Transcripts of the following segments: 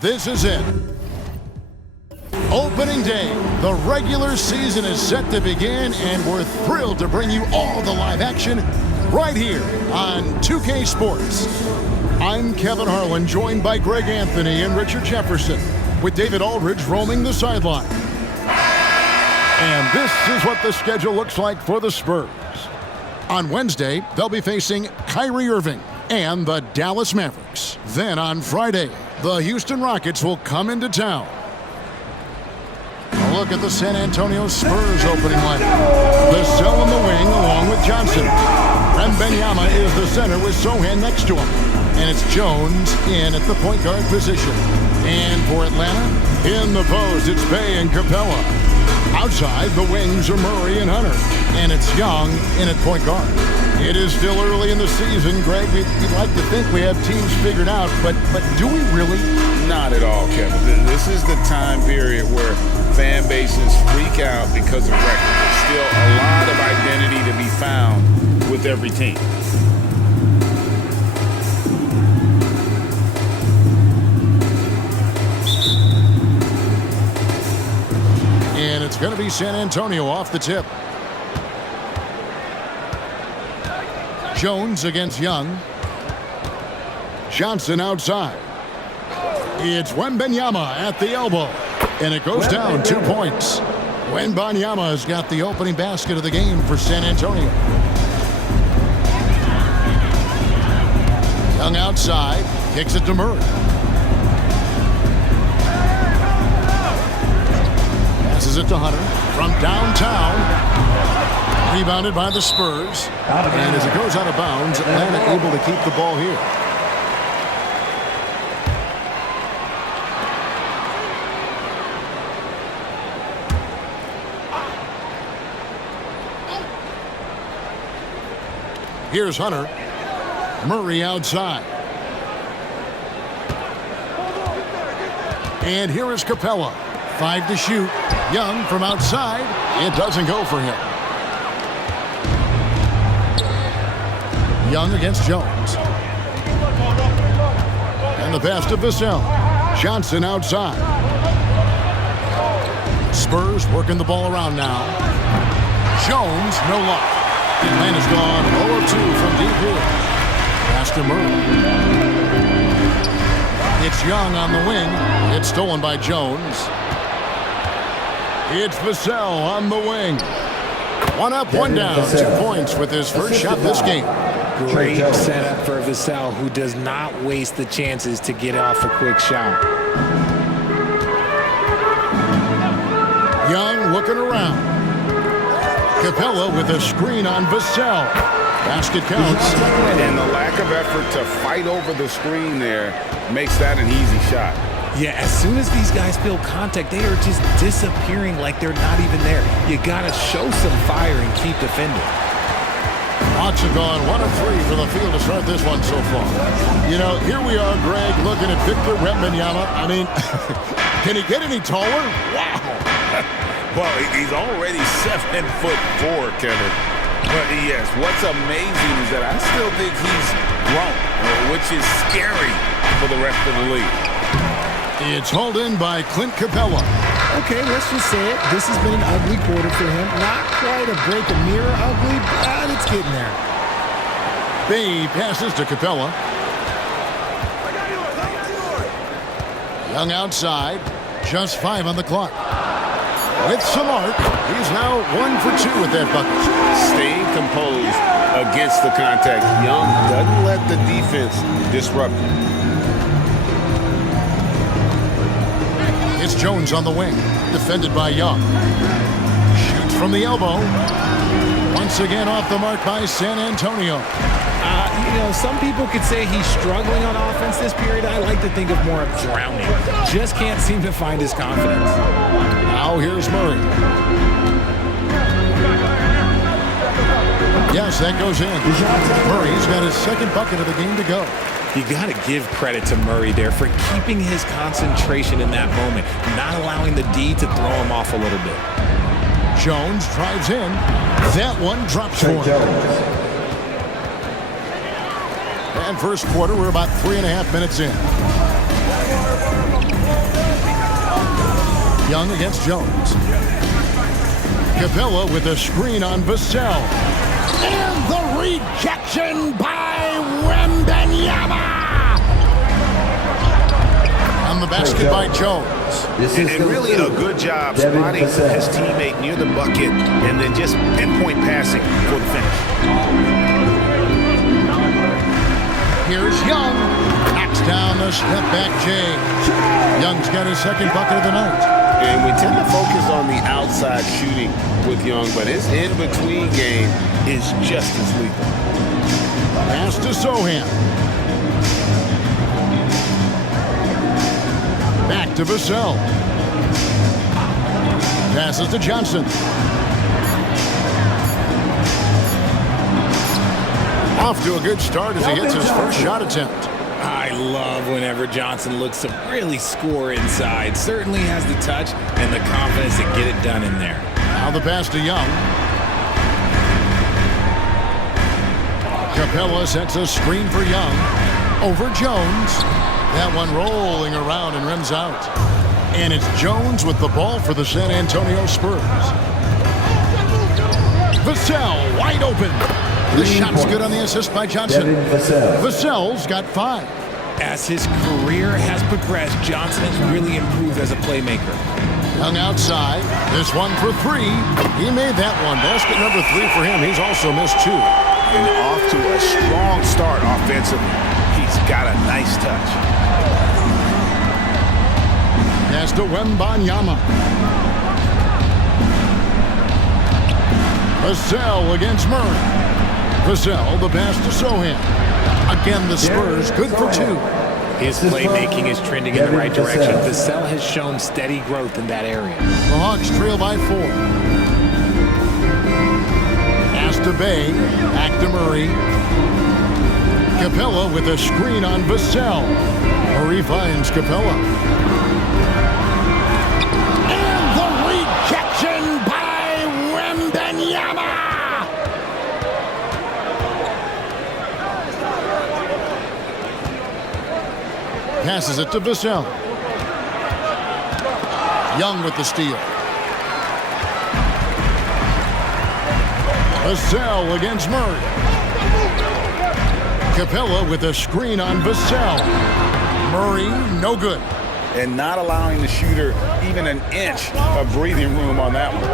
This is it. Opening day. The regular season is set to begin, and we're thrilled to bring you all the live action right here on 2K Sports. I'm Kevin Harlan, joined by Greg Anthony and Richard Jefferson, with David Aldridge roaming the sideline. And this is what the schedule looks like for the Spurs. On Wednesday, they'll be facing Kyrie Irving and the Dallas Mavericks. Then on Friday, the Houston Rockets will come into town. A look at the San Antonio Spurs opening lineup. Vassell in the wing along with Johnson. Wembanyama is the center with Sohan next to him. And it's Jones in at the point guard position. And for Atlanta, in the post, it's Bey and Capella. Outside, the wings are Murray and Hunter. And it's Young in at point guard. It is still early in the season, Greg. We'd like to think we have teams figured out, but do we really? Not at all, Kevin. This is the time period where fan bases freak out because of record. There's still a lot of identity to be found with every team. And it's going to be San Antonio off the tip. Jones against Young. Johnson outside. It's Wembanyama at the elbow. And it goes down 2 points. Wembanyama has got the opening basket of the game for San Antonio. Young outside. Kicks it to Murray. Passes it to Hunter from downtown. Rebounded by the Spurs. And as it goes out of bounds, Atlanta able to keep the ball here. Here's Hunter. Murray outside. And here is Capella. 5 to shoot. Young from outside. It doesn't go for him. Young against Jones. And the pass to Vassell. Johnson outside. Spurs working the ball around now. Jones, no luck. Atlanta's gone 0 of 2 from deep here. Pass to Murray. It's Young on the wing. It's stolen by Jones. It's Vassell on the wing. 1 up, 1 down. 2 points with his first shot this game. Great setup for Vassell, who does not waste the chances to get off a quick shot. Young looking around. Capella with a screen on Vassell. Basket counts. And the lack of effort to fight over the screen there makes that an easy shot. Yeah, as soon as these guys feel contact, they are just disappearing like they're not even there. You got to show some fire and keep defending. Hawks have gone 1 of 3 for the field to start this one so far. You know, here we are, Greg, looking at Victor Wembanyama. I mean, can he get any taller? Wow. Well, he's already 7'4", Kevin. But yes, what's amazing is that I still think he's grown, which is scary for the rest of the league. It's hauled in by Clint Capella. Okay, let's just say it. This has been an ugly quarter for him. Not quite a break a mirror ugly, but it's getting there. Bey passes to Capella. Young outside. Just 5 on the clock. With some art, he's now 1 for 2 with that bucket. Staying composed against the contact. Young doesn't let the defense disrupt him. It's Jones on the wing, defended by Young. Shoots from the elbow. Once again off the mark by San Antonio. You know, some people could say he's struggling on offense this period. I like to think of more of drowning. Just can't seem to find his confidence. Now here's Murray. Yes, that goes in. Murray's got his second bucket of the game to go. You got to give credit to Murray there for keeping his concentration in that moment, not allowing the D to throw him off a little bit. Jones drives in. That one drops for him. And first quarter, we're about 3.5 minutes in. Young against Jones. Capella with a screen on Vassell. And the rejection by Wembanyama. On the basket by Jones. And really a good job spotting his teammate near the bucket and then just pinpoint passing for the finish. Here's Young. Knocks down the step back James. Young's got his second bucket of the night. And we tend to focus on the outside shooting with Young, but his in-between game is just as lethal. Pass to Sohan. Back to Vassell. Passes to Johnson. Off to a good start as he gets his first shot attempt. I love whenever Johnson looks to really score inside. Certainly has the touch and the confidence to get it done in there. Now the pass to Young. Capella sets a screen for Young. Over Jones. That one rolling around and rims out. And it's Jones with the ball for the San Antonio Spurs. Vassell wide open. The shot's good on the assist by Johnson. Vassell's got 5. As his career has progressed, Johnson has really improved as a playmaker. Young outside. This one for 3. He made that one. Basket number 3 for him. He's also missed 2. And off to a strong start offensively. He's got a nice touch. Pass to Wembanyama. Vassell against Murray. Vassell, the pass to Sohan. Again, the Spurs good for 2. His playmaking is trending in the right direction. Vassell has shown steady growth in that area. The Hawks trail by 4. Pass to Bay. Back to Murray. Capella with a screen on Vassell. Murray finds Capella. And the rejection by Wembanyama. Passes it to Vassell. Young with the steal. Vassell against Murray. Capella with a screen on Vassell. Murray, no good. And not allowing the shooter even an inch of breathing room on that one.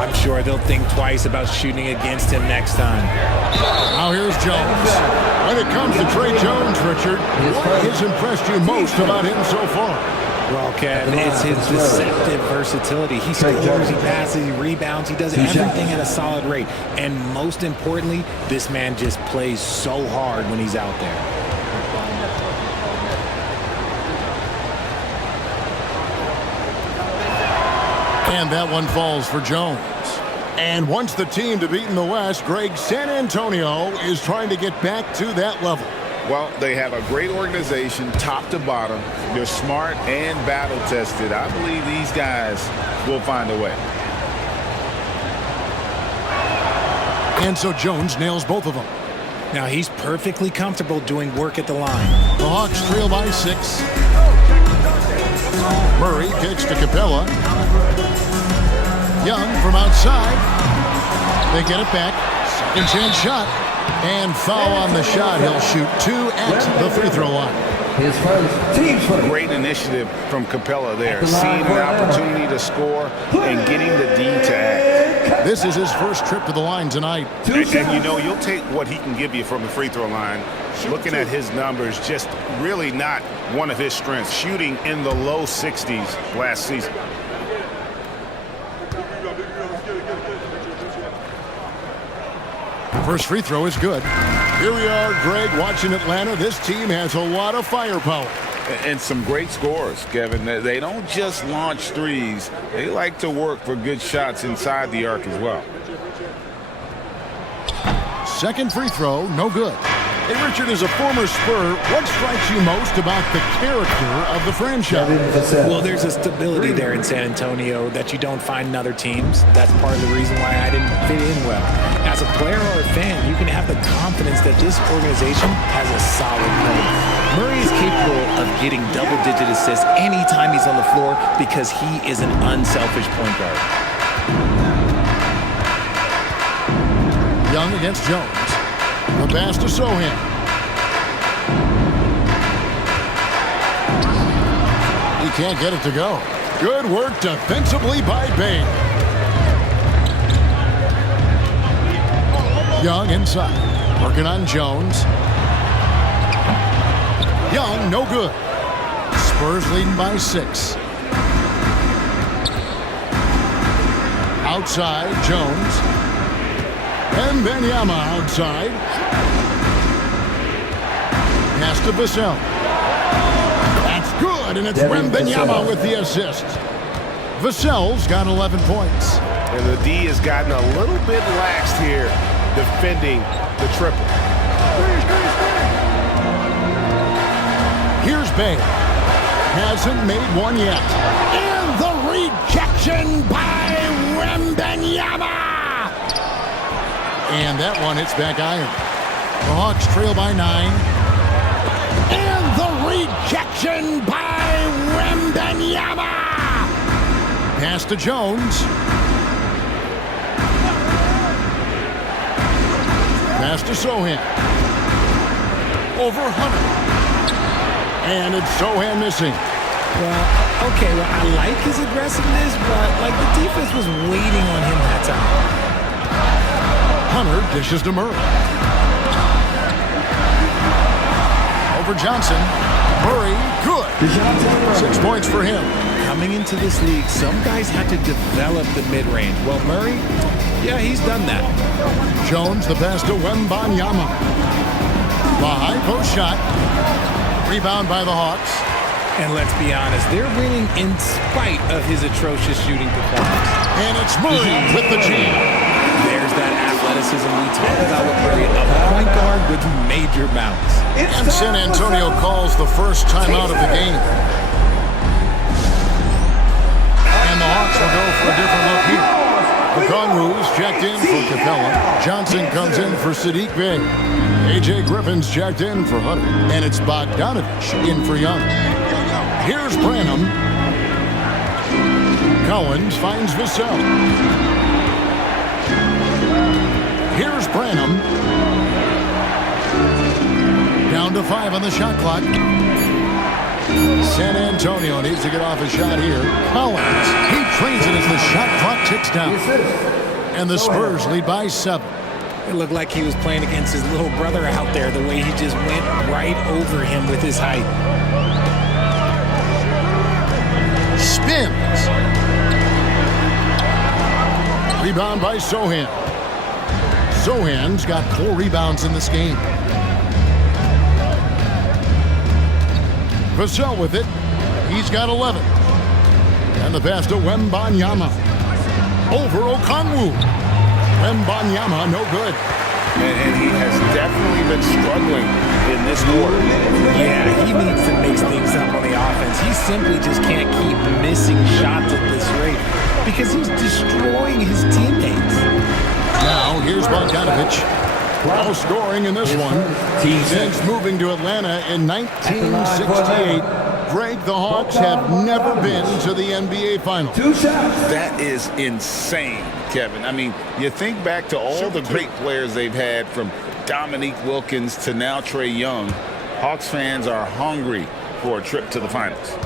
I'm sure they'll think twice about shooting against him next time. Now here's Jones. When it comes to Trey Jones, Richard, what has impressed you most about him so far? Well, Kev, it's his deceptive versatility. He scores, he passes, he rebounds, he does everything at a solid rate. And most importantly, this man just plays so hard when he's out there. And that one falls for Jones. And once the team to beat in the West, Greg, San Antonio is trying to get back to that level. Well, they have a great organization, top to bottom. They're smart and battle-tested. I believe these guys will find a way. And so Jones nails both of them. Now he's perfectly comfortable doing work at the line. The Hawks trail by 6. Murray kicks to Capella. Young from outside. They get it back. Second chance shot. And foul on the shot. He'll shoot 2 at the free throw line. His first, team's first. Great initiative from Capella there. Seeing an opportunity to score and getting the D to act. This is his first trip to the line tonight. And you know, you'll take what he can give you from the free throw line. Looking at his numbers, just really not one of his strengths. Shooting in the low 60s last season. First free throw is good. Here we are, Greg, watching Atlanta. This team has a lot of firepower. And some great scores, Kevin. They don't just launch threes. They like to work for good shots inside the arc as well. Second free throw, no good. Hey, Richard, as a former Spur, what strikes you most about the character of the franchise? Well, there's a stability there in San Antonio that you don't find in other teams. That's part of the reason why I didn't fit in well. As a player or a fan, you can have the confidence that this organization has a solid play. Murray is capable of getting double-digit assists anytime he's on the floor because he is an unselfish point guard. Young against Jones. The pass to Sohan. He can't get it to go. Good work defensively by Bain. Young inside. Working on Jones. Young, no good. Spurs leading by 6. Outside, Jones. And Benyama outside. Pass to Vassell. That's good, and it's Benyama with the assist. Vassell's got 11 points. And the D has gotten a little bit laxed here defending the triple. Here's Bay. Hasn't made one yet. And the rejection by Wembanyama. And that one hits back iron. The Hawks trail by 9. And the rejection by Wembanyama. Pass to Jones. Pass to Sohan. Over Hunter. And it's Sohan missing. Well, okay, I like his aggressiveness, but like the defense was waiting on him that time. Hunter dishes to Murray. Over Johnson. Murray, good. 6 points for him. Coming into this league, some guys have to develop the mid-range. Well, Murray, yeah, he's done that. Jones, the pass to Wembanyama. The high post shot. Rebound by the Hawks. And let's be honest, they're winning in spite of his atrocious shooting performance. And it's Murray with the G. There's that athleticism we talked about with Murray, a point guard with major bounce. And San Antonio calls the first timeout of the game. And the Hawks will go for a different look here. The Conroos checked in for Capella. Johnson comes in for Sadiq Bey. A.J. Griffin's checked in for Hunter. And it's Bogdanovich in for Young. Here's Branham. Collins finds Vassell. Here's Branham. Down to 5 on the shot clock. San Antonio needs to get off a shot here. Collins, he trains it as the shot clock ticks down. And the Spurs lead by 7. It looked like he was playing against his little brother out there, the way he just went right over him with his height. Spins. Rebound by Sohan. Sohan's got 4 rebounds in this game. Vassell with it. He's got 11. And the pass to Wembanyama. Over Okongwu. Wembanyama, no good. And he has definitely been struggling in this quarter. Yeah, he needs to mix things up on the offense. He simply just can't keep missing shots at this rate because he's destroying his teammates. Now, here's Bogdanovich. No scoring in this one. Since moving to Atlanta in 1968, Greg, the Hawks have never been to the NBA Finals. That is insane, Kevin. I mean, you think back to all the great players they've had, from Dominique Wilkins to now Trae Young. Hawks fans are hungry for a trip to the finals.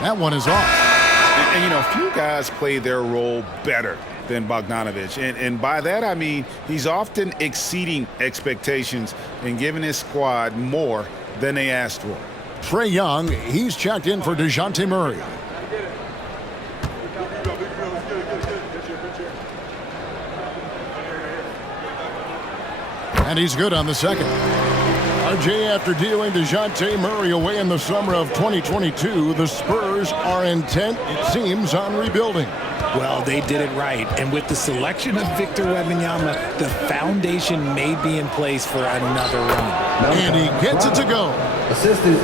That one is off. And you know, few guys play their role better than Bogdanovich. And by that, I mean he's often exceeding expectations and giving his squad more than they asked for. Trae Young, he's checked in for DeJounte Murray. And he's good on the second. RJ, after dealing DeJounte Murray away in the summer of 2022, the Spurs are intent, it seems, on rebuilding. Well, they did it right. And with the selection of Victor Wembanyama, the foundation may be in place for another run. And he gets it to go.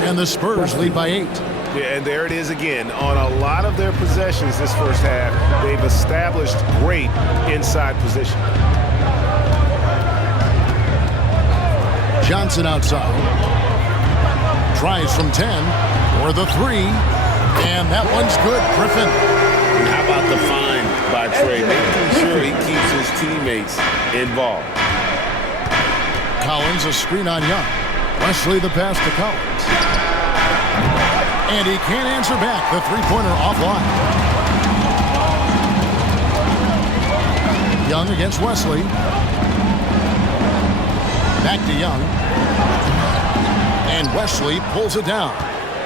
And the Spurs lead by 8. Yeah, and there it is again. On a lot of their possessions this first half, they've established great inside position. Johnson outside. Tries from 10 or the 3. And that one's good. Griffin. And how about the find by Trey? Making sure he keeps his teammates involved. Collins, a screen on Young. Wesley the pass to Collins. And he can't answer back. The three-pointer offline. Young against Wesley. Back to Young. And Wesley pulls it down.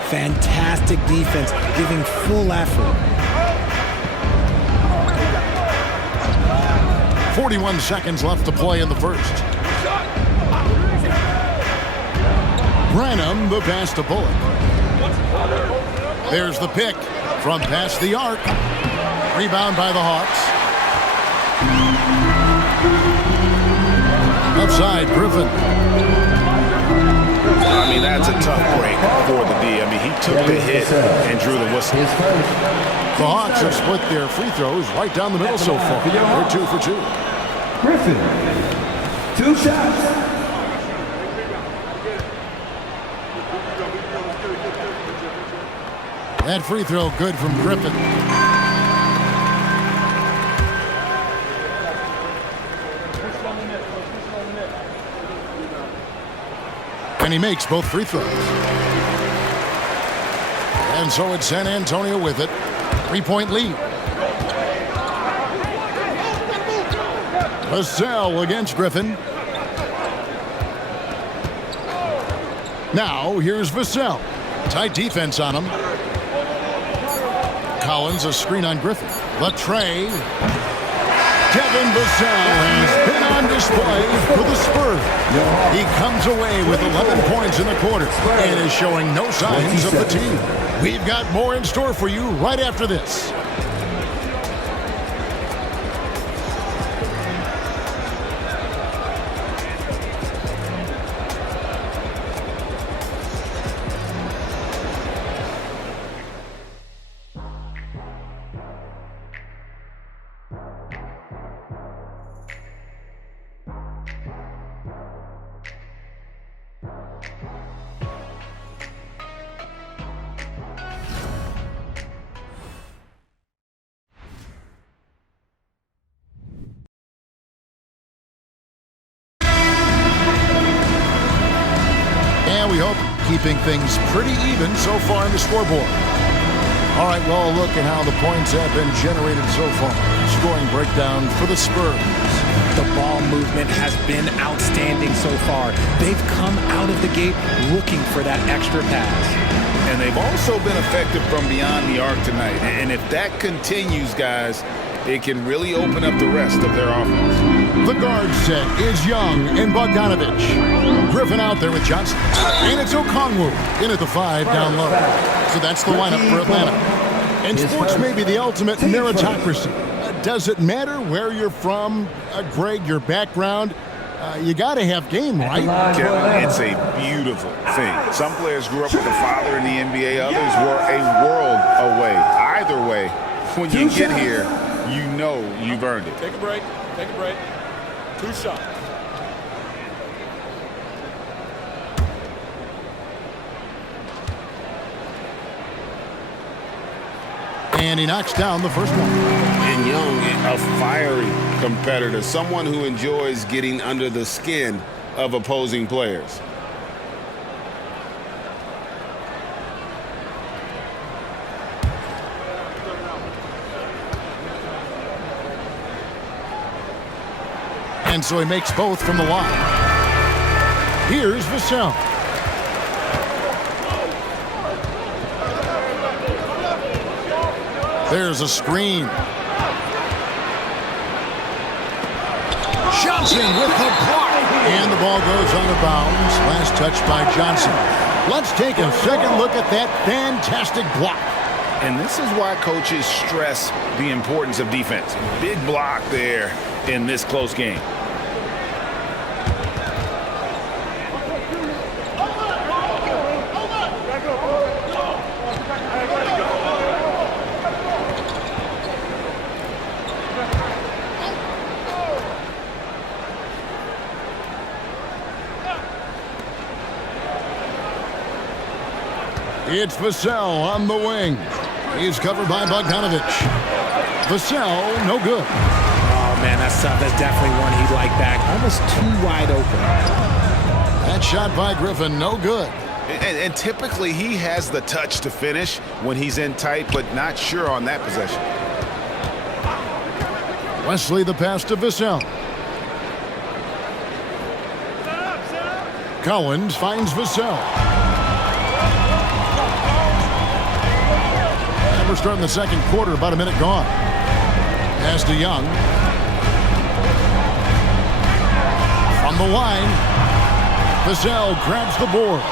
Fantastic defense, giving full effort. 41 seconds left to play in the first. Branham, the pass to Bullock. There's the pick from past the arc. Rebound by the Hawks. Outside, Griffin. I mean, that's a tough break for the D. I mean, he took the hit and drew the whistle. The Hawks have split their free throws right down the middle so far. They're 2 for 2. Griffin, 2 shots. That free throw good from Griffin. And he makes both free throws. And so it's San Antonio with it. 3-point lead. Vassell against Griffin. Now here's Vassell. Tight defense on him. Collins, a screen on Griffin. Latray. Devin Vassell has been on display for the Spurs. He comes away with 11 points in the quarter and is showing no signs of fatigue. We've got more in store for you right after this. We hope keeping things pretty even so far in the scoreboard. All right, well, look at how the points have been generated so far. Scoring breakdown for the Spurs. The ball movement has been outstanding so far. They've come out of the gate looking for that extra pass. And they've also been effective from beyond the arc tonight. And if that continues, guys, it can really open up the rest of their offense. The guard set is Young and Bogdanovich. Griffin out there with Johnson. And it's Okongwu in at the 5 down low. So that's the lineup for Atlanta. And sports may be the ultimate meritocracy. Does it matter where you're from, Greg, your background? You got to have game, right? Kevin, it's a beautiful thing. Some players grew up with a father in the NBA. Others were a world away. Either way, when you get here, you know you've earned it. Take a break. Take a break. 2 shots. And he knocks down the first one. And Young, a fiery competitor, someone who enjoys getting under the skin of opposing players. And so he makes both from the line. Here's Vassell. There's a screen. Johnson with the block. And the ball goes out of bounds. Last touch by Johnson. Let's take a second look at that fantastic block. And this is why coaches stress the importance of defense. Big block there in this close game. It's Vassell on the wing. He's covered by Bogdanovich. Vassell, no good. Oh, man, that's tough. That's definitely one he'd like back. Almost too wide open. That shot by Griffin, no good. And typically he has the touch to finish when he's in tight, but not sure on that possession. Wesley the pass to Vassell. Collins finds Vassell. And we're starting the second quarter, about a minute gone. Pass to Young. From the line, Vassell grabs the board.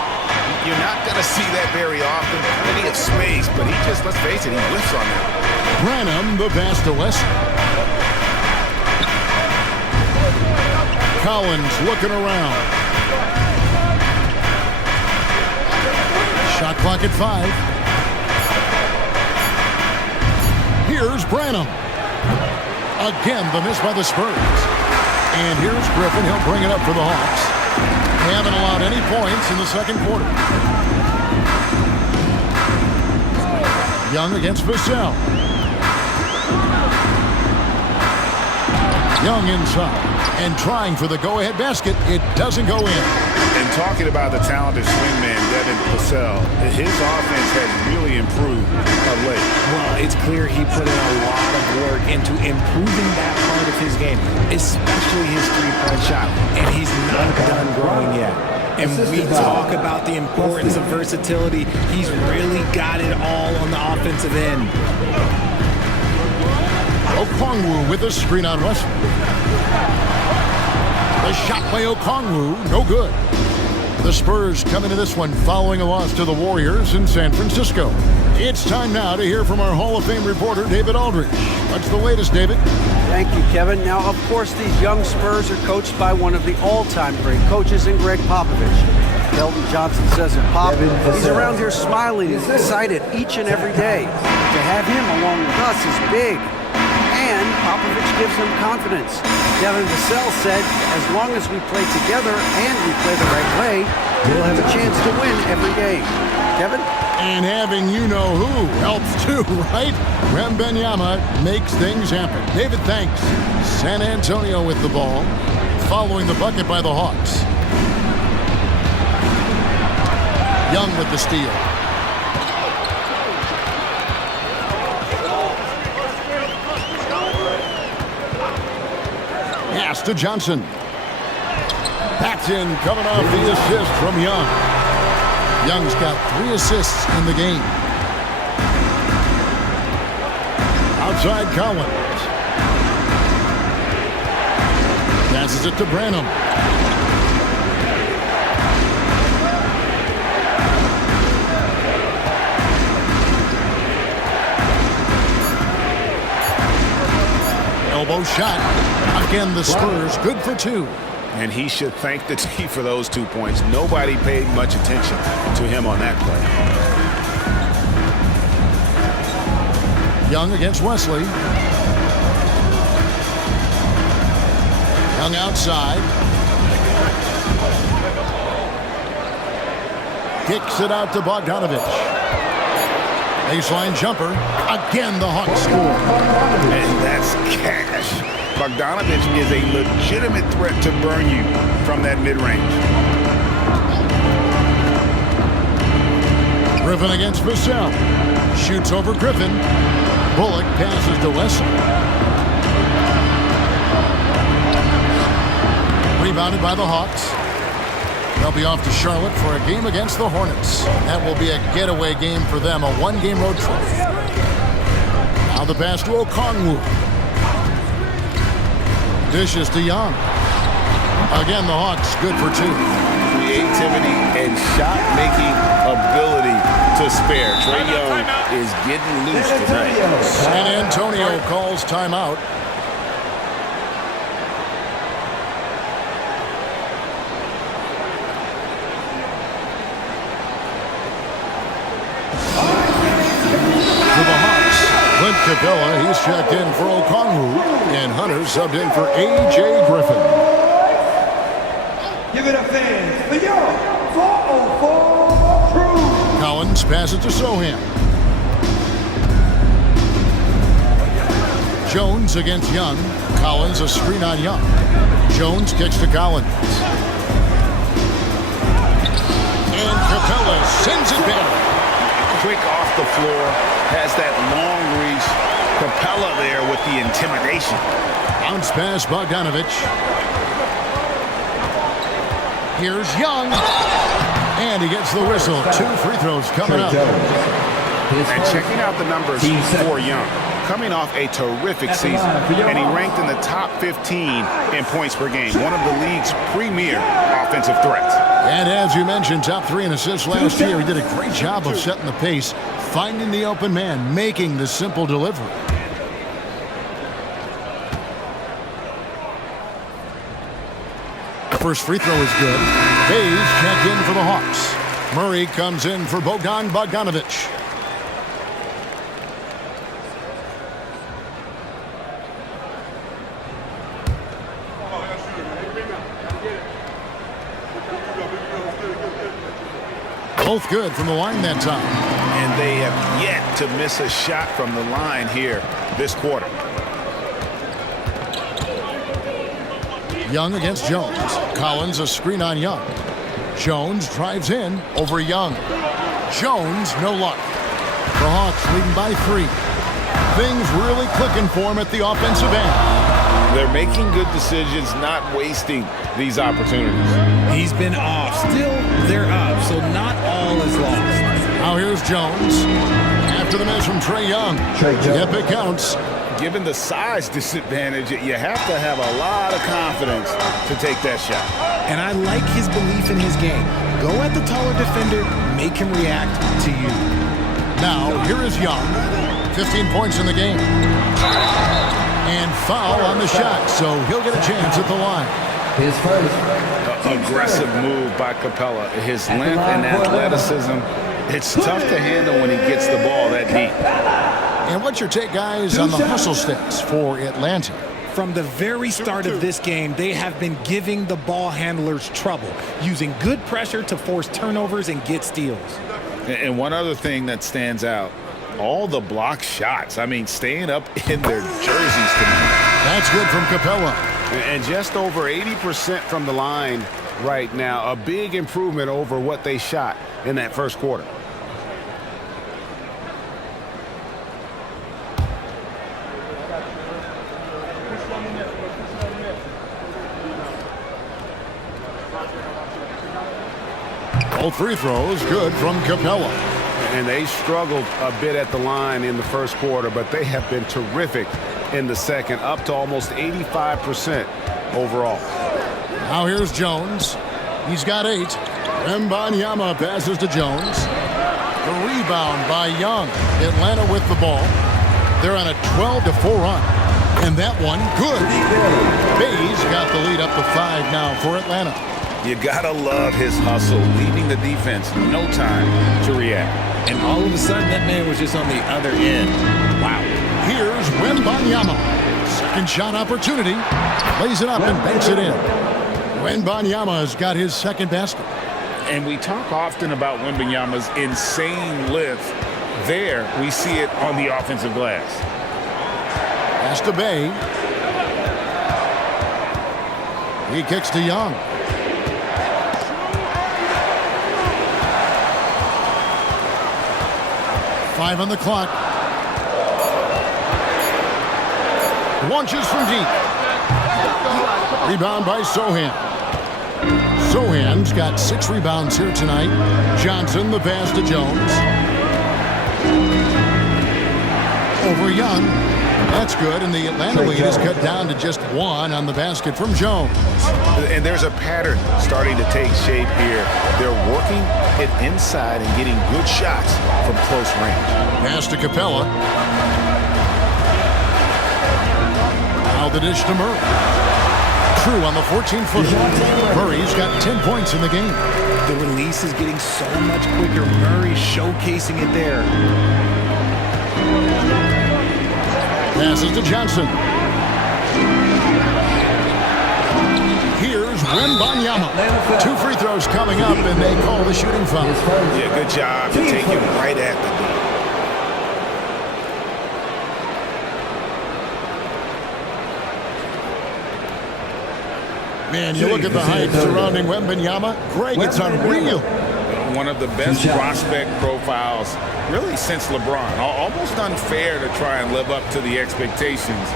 You're not going to see that very often. Plenty of space, but he just, let's face it, he whiffs on that. Branham, the pass to Wesley. Collins looking around. Shot clock at 5. Here's Branham. Again, the miss by the Spurs. And here's Griffin. He'll bring it up for the Hawks. They haven't allowed any points in the second quarter. Young against Vassell. Young inside and trying for the go-ahead basket. It doesn't go in. And talking about the talented swingman, Devin Vassell, his offense has really improved of late. Well, it's clear he put in a lot of work into improving that part of his game, especially his three-point shot, and he's not done growing yet. And we talk about the importance of versatility. He's really got it all on the offensive end. Okongwu with a screen on Russell. The shot by Okongwu, no good. The Spurs come into this one following a loss to the Warriors in San Francisco. It's time now to hear from our Hall of Fame reporter, David Aldridge. What's the latest, David? Thank you, Kevin. Now, of course, these young Spurs are coached by one of the all-time great coaches in Greg Popovich. Keldon Johnson says of Pop, he's around here smiling and excited each and every day. To have him along with us is big. And Popovich gives them confidence. Devin Vassell said, as long as we play together and we play the right way, we'll have a chance to win every game. Kevin? And having you-know-who helps too, right? Wembanyama makes things happen. David, thanks. San Antonio with the ball, following the bucket by the Hawks. Young with the steal. Pass to Johnson. Paxton coming off the assist from Young. Young's got 3 assists in the game. Outside Collins. Passes it to Branham. Elbow shot. Again, the Spurs good for 2. And he should thank the team for those 2 points. Nobody paid much attention to him on that play. Young against Wesley. Young outside. Kicks it out to Bogdanovich. Baseline jumper. Again, the Hawks score. And that's cash. Bogdanovich is a legitimate threat to burn you from that mid-range. Griffin against Vassell. Shoots over Griffin. Bullock passes to Wesley. Rebounded by the Hawks. They'll be off to Charlotte for a game against the Hornets. That will be a getaway game for them, a 1-game road trip. Now the pass to Okongwu. Dishes to Young. Again, the Hawks good for 2. Creativity and shot-making ability to spare. Trae Young is getting loose tonight. San Antonio calls timeout. For the Hawks, Clint Capella, he's checked in for Okongwu, and Hunter subbed in for A.J. Griffin. Give it up, fans, for your 404 crew. Collins passes to Sohan. Jones against Young. Collins a screen on Young. Jones kicks to Collins. And Capella sends it back. Quick off the floor, has that long reach. Capella there with the intimidation. Bounce pass, Bogdanovich. Here's Young. And he gets the whistle. 2 free throws coming up. And checking out the numbers for Young. Coming off a terrific season. And he ranked in the top 15 in points per game. One of the league's premier offensive threats. And as you mentioned, top 3 in assists last year. He did a great job of setting the pace, finding the open man, making the simple delivery. First free throw is good. Hayes checked in for the Hawks. Murray comes in for Bogdanovich. Both good from the line that time. And they have yet to miss a shot from the line here this quarter. Young against Jones. Collins a screen on Young. Jones drives in over Young. Jones, no luck. The Hawks leading by 3. Things really clicking for him at the offensive end. They're making good decisions, not wasting these opportunities. He's been off. Still, they're up, so not all is lost. Now here's Jones. After the miss from Trae Young. Yep, it counts. Given the size disadvantage, you have to have a lot of confidence to take that shot. And I like his belief in his game. Go at the taller defender, make him react to you. Now, here is Young. 15 points in the game. And foul on the shot, so he'll get a chance at the line. His first. Aggressive move by Capella. His length and athleticism, it's tough to handle when he gets the ball that deep. And what's your take, guys, on the hustle stats for Atlanta? From the very start of this game, they have been giving the ball handlers trouble, using good pressure to force turnovers and get steals. And one other thing that stands out, all the block shots. I mean, staying up in their jerseys tonight. That's good from Capella. And just over 80% from the line right now. A big improvement over what they shot in that first quarter. Both free throws good from Capella. And they struggled a bit at the line in the first quarter, but they have been terrific in the second, up to almost 85% overall. Now here's Jones. He's got 8. Wembanyama passes to Jones. The rebound by Young. Atlanta with the ball. They're on a 12-4 run. And that one, good. Bayes got the lead up to 5 now for Atlanta. You gotta love his hustle, leaving the defense no time to react. And all of a sudden, that man was just on the other end. Wow. Here's Wembanyama. Second shot opportunity. Lays it up and banks it in. Wembanyama's got his second basket. And we talk often about Wembanyama's insane lift. There, we see it on the offensive glass. Pass to Bay. He kicks to Young. Five on the clock. Launches from deep. Rebound by Sohan. Sohan's got 6 rebounds here tonight. Johnson, the pass to Jones. Over Young. That's good, and the Atlanta lead is cut down to just 1 on the basket from Jones. And there's a pattern starting to take shape here. They're working it inside and getting good shots from close range. Pass to Capella. Now the dish to Murray. True on the 14-footer. Murray's got 10 points in the game. The release is getting so much quicker. Murray showcasing it there. Passes to Johnson. Here's Wembanyama. 2 free throws coming up, and they call the shooting foul. Yeah, good job to take him right at the D. Man, you look at the height surrounding Wembanyama. Greg, it's unreal. One of the best prospect profiles really since LeBron. Almost unfair to try and live up to the expectations,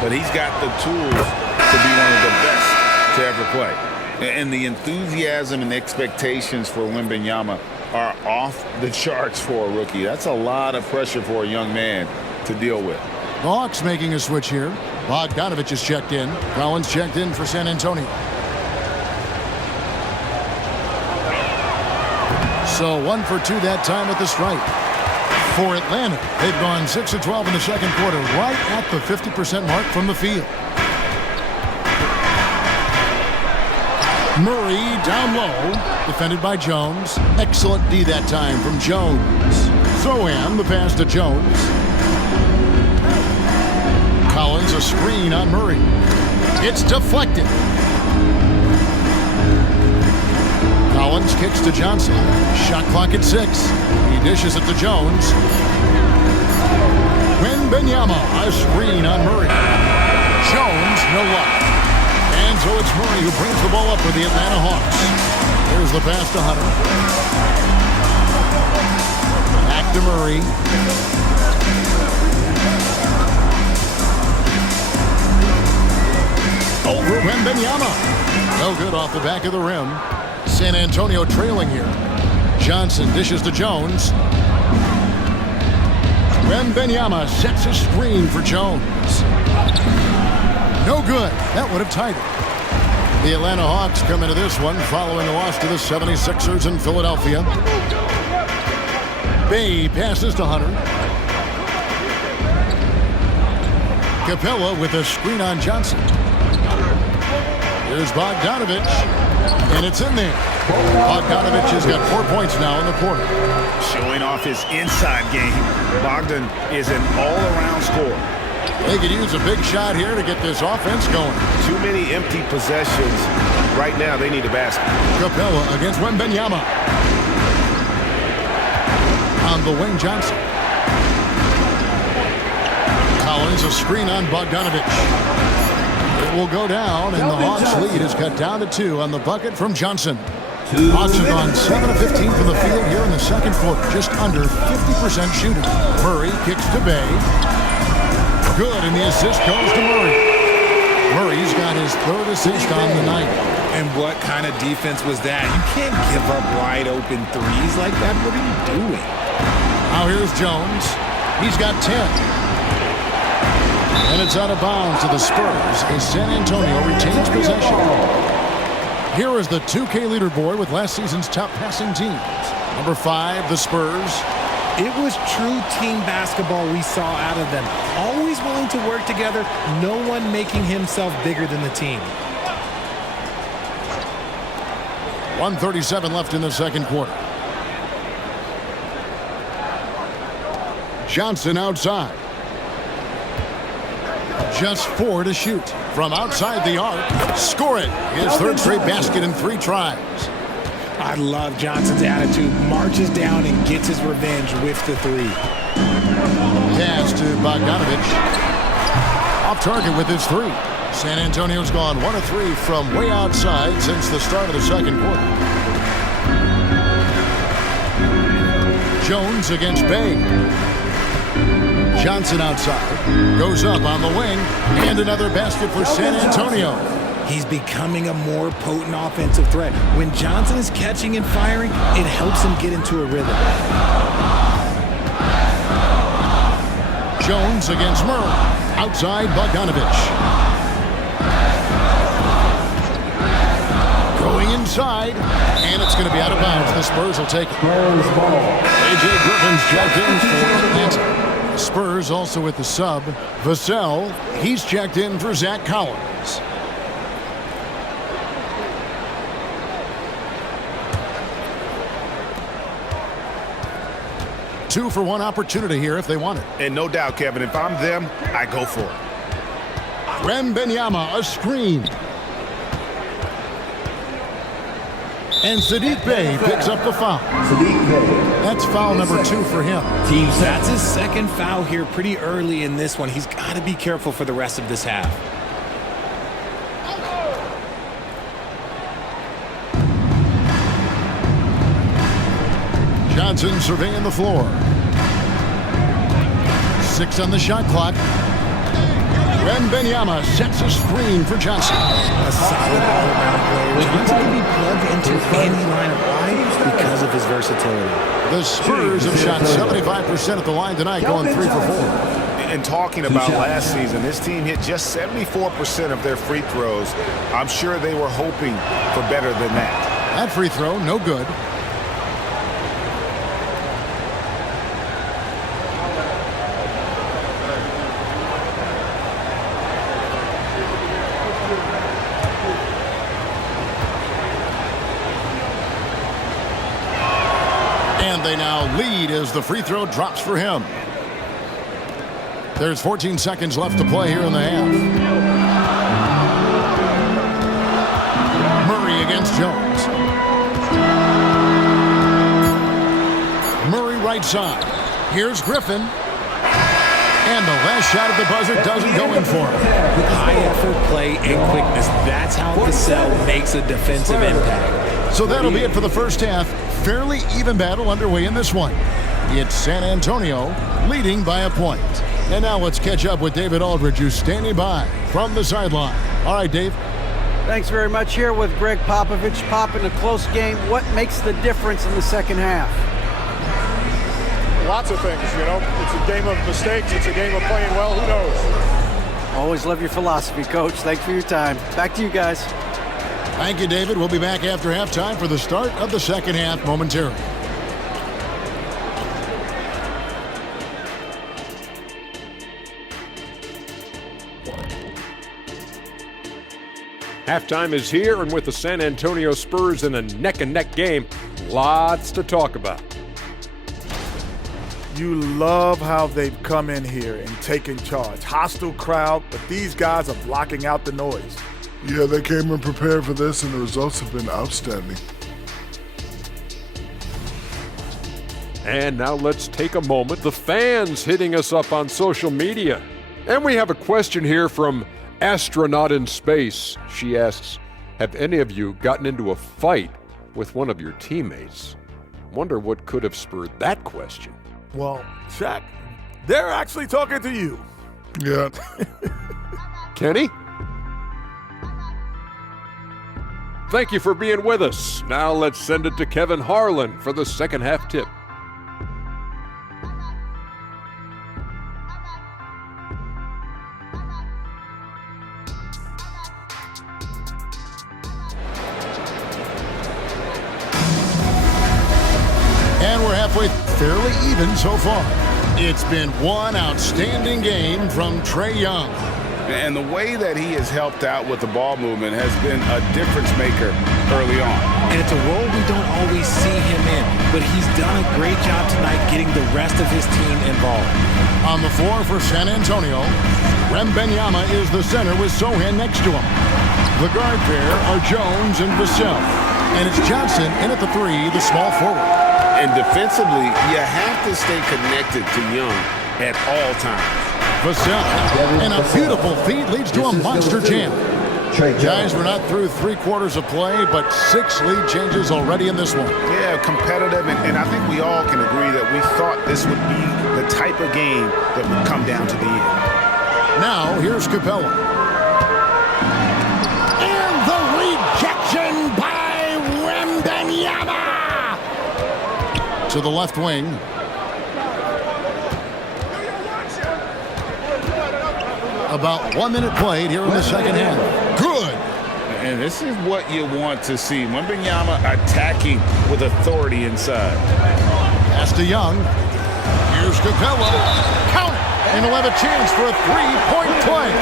but he's got the tools to be one of the best to ever play. And the enthusiasm and expectations for Wembanyama are off the charts for a rookie. That's a lot of pressure for a young man to deal with. The Hawks making a switch here. Bogdanovich is checked in. Collins checked in for San Antonio. So 1 for 2 that time at the stripe. For Atlanta, they've gone 6 of 12 in the second quarter, right at the 50% mark from the field. Murray down low, defended by Jones. Excellent D that time from Jones. Sohan, the pass to Jones. Collins, a screen on Murray. It's deflected. Collins kicks to Johnson. Shot clock at 6. He dishes it to Jones. Wembanyama, a screen on Murray. Jones, no luck. And so it's Murray who brings the ball up for the Atlanta Hawks. Here's the pass to Hunter. Back to Murray. Over Wembanyama. No good off the back of the rim. San Antonio trailing here. Johnson dishes to Jones. Wembanyama sets a screen for Jones. No good. That would have tied it. The Atlanta Hawks come into this one following a loss to the 76ers in Philadelphia. Bay passes to Hunter. Capella with a screen on Johnson. Here's Bogdanovich, and it's in there. Bogdanovich has got 4 points now in the quarter. Showing off his inside game. Bogdan is an all-around scorer. They could use a big shot here to get this offense going. Too many empty possessions. Right now, they need a basket. Capella against Wembanyama. On the wing, Johnson. Collins, a screen on Bogdanovich. It will go down, and the Hawks lead is cut down to 2 on the bucket from Johnson. Hawks have gone 7 of 15 from the field here in the second quarter, just under 50% shooting. Murray kicks to Bay. Good, and the assist goes to Murray. Murray's got his 3rd assist on the night. And what kind of defense was that? You can't give up wide open threes like that. What are you doing? Now here's Jones. He's got 10. And it's out of bounds to the Spurs as San Antonio retains possession. Here is the 2K leaderboard with last season's top passing teams. Number 5, the Spurs. It was true team basketball we saw out of them. Always willing to work together, no one making himself bigger than the team. 1:37 left in the second quarter. Johnson outside. Just 4 to shoot. From outside the arc, score it. His 3rd straight basket in 3 tries. I love Johnson's attitude. Marches down and gets his revenge with the 3. Pass to Bogdanovich. Off target with his 3. San Antonio's gone 1 of 3 from way outside since the start of the second quarter. Jones against Bay. Johnson outside. Goes up on the wing. And another basket for San Antonio. He's becoming a more potent offensive threat. When Johnson is catching and firing, it helps him get into a rhythm. Jones against Murray. Outside Bogdanovich. Going inside, and it's going to be out of bounds. The Spurs will take it. A.J. Griffin's checked in for Atlanta. Spurs also with the sub. Vassell, he's checked in for Zach Collins. Two for one opportunity here if they want it. And no doubt, Kevin, if I'm them, I go for it. Wembanyama, a screen. And Saddiq Bey picks up the foul. That's foul number 2 for him. That's his second foul here pretty early in this one. He's got to be careful for the rest of this half. Johnson surveying the floor. 6 on the shot clock. Wembanyama sets a screen for Johnson. A solid all-around player. Johnson can be plugged into any lineup. Why? Because of his versatility. The Spurs have shot 75% at the line tonight, going 3 for 4. And talking about last season, this team hit just 74% of their free throws. I'm sure they were hoping for better than that. That free throw, no good. They now lead as the free throw drops for him. There's 14 seconds left to play here in the half. Murray against Jones. Murray right side. Here's Griffin. And the last shot at the buzzer doesn't go in for him. High effort play and quickness. That's how Vassell makes a defensive impact. So that'll be it for the first half. Fairly even battle underway in this one. It's San Antonio leading by a point. And now let's catch up with David Aldridge, who's standing by from the sideline. All right, Dave. Thanks very much. Here with Greg Popovich. Pop, in a close game, what makes the difference in the second half? Lots of things, you know. It's a game of mistakes. It's a game of playing well. Who knows? Always love your philosophy, Coach. Thanks for your time. Back to you guys. Thank you, David. We'll be back after halftime for the start of the second half momentarily. Halftime is here, and with the San Antonio Spurs in a neck-and-neck game, lots to talk about. You love how they've come in here and taken charge. Hostile crowd, but these guys are blocking out the noise. Yeah, they came in prepared for this, and the results have been outstanding. And now let's take a moment. The fans hitting us up on social media. And we have a question here from Astronaut in Space. She asks, have any of you gotten into a fight with one of your teammates? Wonder what could have spurred that question. Well, Shaq, they're actually talking to you. Yeah. Kenny? Thank you for being with us. Now let's send it to Kevin Harlan for the second half tip. And we're halfway, fairly even so far. It's been one outstanding game from Trae Young. And the way that he has helped out with the ball movement has been a difference maker early on. And it's a role we don't always see him in, but he's done a great job tonight getting the rest of his team involved. On the floor for San Antonio, Wembanyama is the center with Sohan next to him. The guard pair are Jones and Vassell. And it's Johnson in at the 3, the small forward. And defensively, you have to stay connected to Young at all times. Vassell, and a beautiful feed leads to a monster jam. Guys, we're not through 3 quarters of play, but 6 lead changes already in this one. Yeah, competitive, and I think we all can agree that we thought this would be the type of game that would come down to the end. Now, here's Capella. And the rejection by Wembanyama! To the left wing. About 1 minute played here in the second half. Good. And this is what you want to see. Wembanyama attacking with authority inside. Pass to Young. Here's Capella. Count it. And he'll have a chance for a three-point play.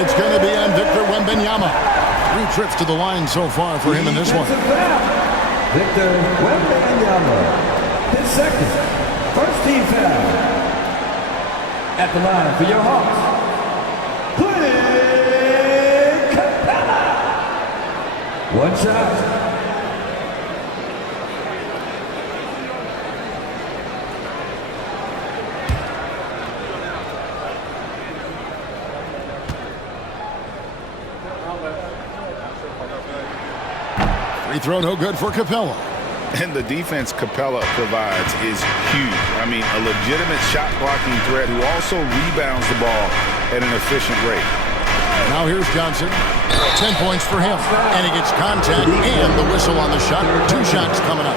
It's going to be on Victor Wembanyama. 3 trips to the line so far for him in this one. Victor Wembanyama. His second. First team foul. At the line for your Hawks. Clint Capella. One shot. Free throw no good for Capella. And the defense Capella provides is huge. I mean, a legitimate shot blocking threat who also rebounds the ball at an efficient rate. Now here's Johnson. 10 points for him. And he gets contact and the whistle on the shot. 2 shots coming up.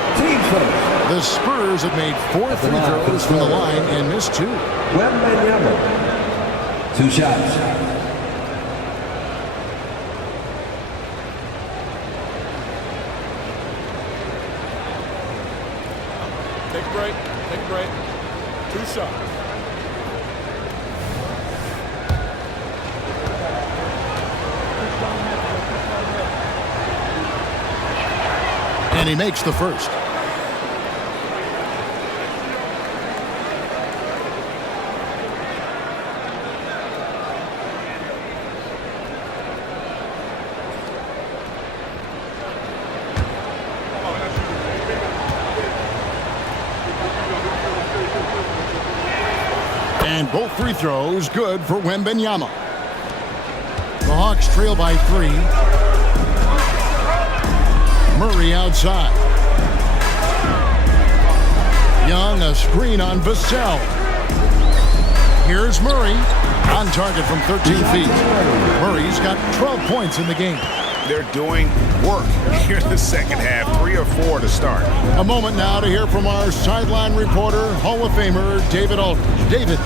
The Spurs have made 4 free throws from the line and missed 2. 2 shots. Take a break. Take a break. 2 shots. And he makes the first. And both free throws good for Wembanyama. The Hawks trail by 3. Murray outside. Young, a screen on Vassell. Here's Murray. On target from 13 feet. Murray's got 12 points in the game. They're doing work here in the second half. 3 or 4 to start. A moment now to hear from our sideline reporter, Hall of Famer David Aldridge. David.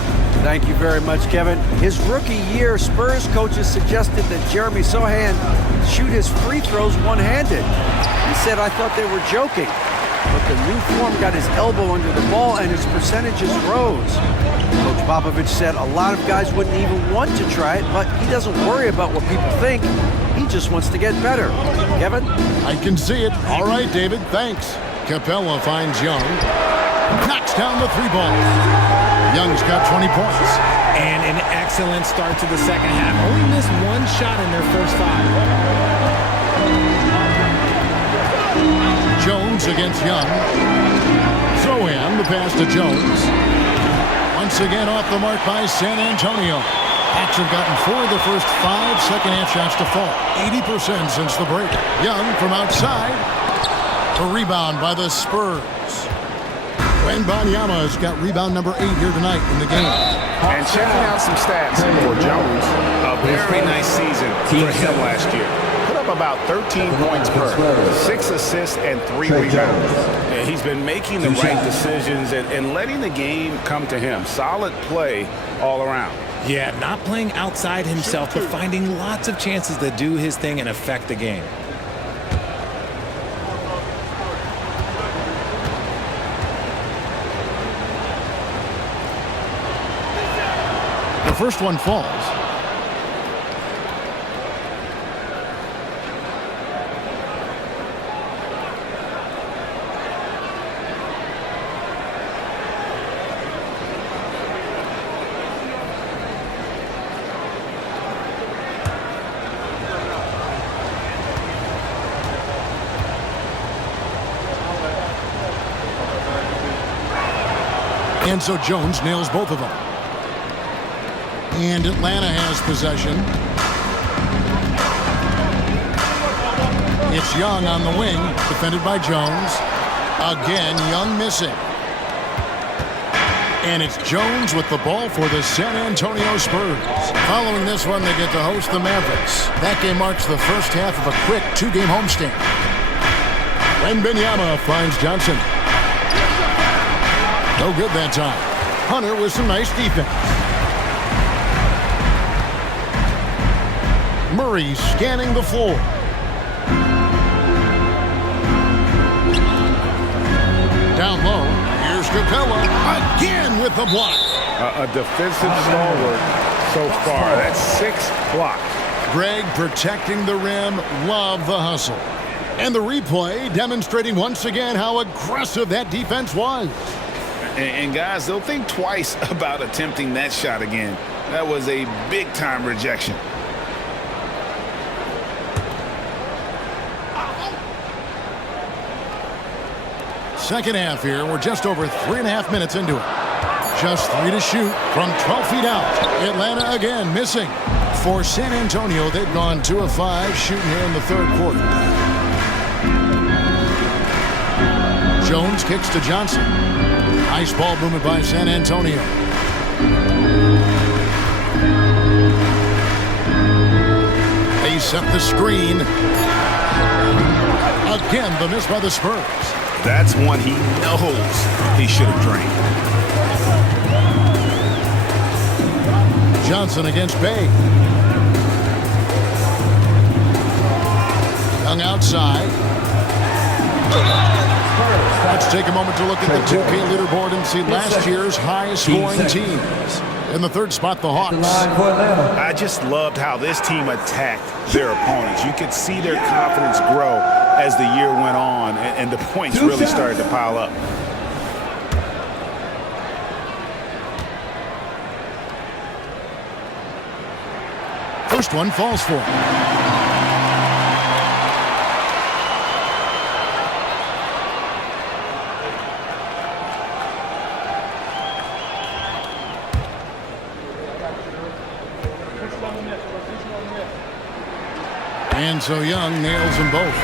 Thank you very much, Kevin. His rookie year, Spurs coaches suggested that Jeremy Sohan shoot his free throws one-handed. He said, I thought they were joking. But the new form got his elbow under the ball and his percentages rose. Coach Popovich said a lot of guys wouldn't even want to try it, but he doesn't worry about what people think. He just wants to get better. Kevin? I can see it. All right, David, thanks. Capella finds Young. Knocks down the 3 ball. Young's got 20 points. And an excellent start to the second half. Only missed 1 shot in their first 5. Jones against Young. Sohan, the pass to Jones. Once again off the mark by San Antonio. Hawks have gotten 4 of the first 5 second-half shots to fall. 80% since the break. Young from outside. A rebound by the Spurs. Wembanyama's got rebound number 8 here tonight in the game. And checking out some stats for Jones. A very nice season for him last year. Put up about 13 points per, 6 assists, and 3 rebounds. Yeah, he's been making the right decisions and letting the game come to him. Solid play all around. Yeah, not playing outside himself, but finding lots of chances to do his thing and affect the game. The first one falls. And so Jones nails both of them. And Atlanta has possession. It's Young on the wing, defended by Jones. Again, Young missing. And it's Jones with the ball for the San Antonio Spurs. Following this one, they get to host the Mavericks. That game marks the first half of a quick 2-game homestand. Wembanyama finds Johnson. No good that time. Hunter with some nice defense. Murray scanning the floor. Down low, here's Capella again with the block. A defensive stalwart so far. That's 6 blocks. Greg protecting the rim, love the hustle. And the replay demonstrating once again how aggressive that defense was. And guys, they'll think twice about attempting that shot again. That was a big-time rejection. Second half here. We're just over 3.5 minutes into it. Just 3 to shoot from 12 feet out. Atlanta again missing. For San Antonio, they've gone 2 of 5 shooting here in the third quarter. Jones kicks to Johnson. Nice ball movement by San Antonio. They set the screen. Again, the miss by the Spurs. That's one he knows he should have drained. Johnson against Bay. Young outside. Let's take a moment to look at the 2K leaderboard and see last year's highest-scoring teams. In the third spot, the Hawks. I just loved how this team attacked their opponents. You could see their confidence grow as the year went on, and the points really started to pile up. First one falls for him. And so Young nails them both.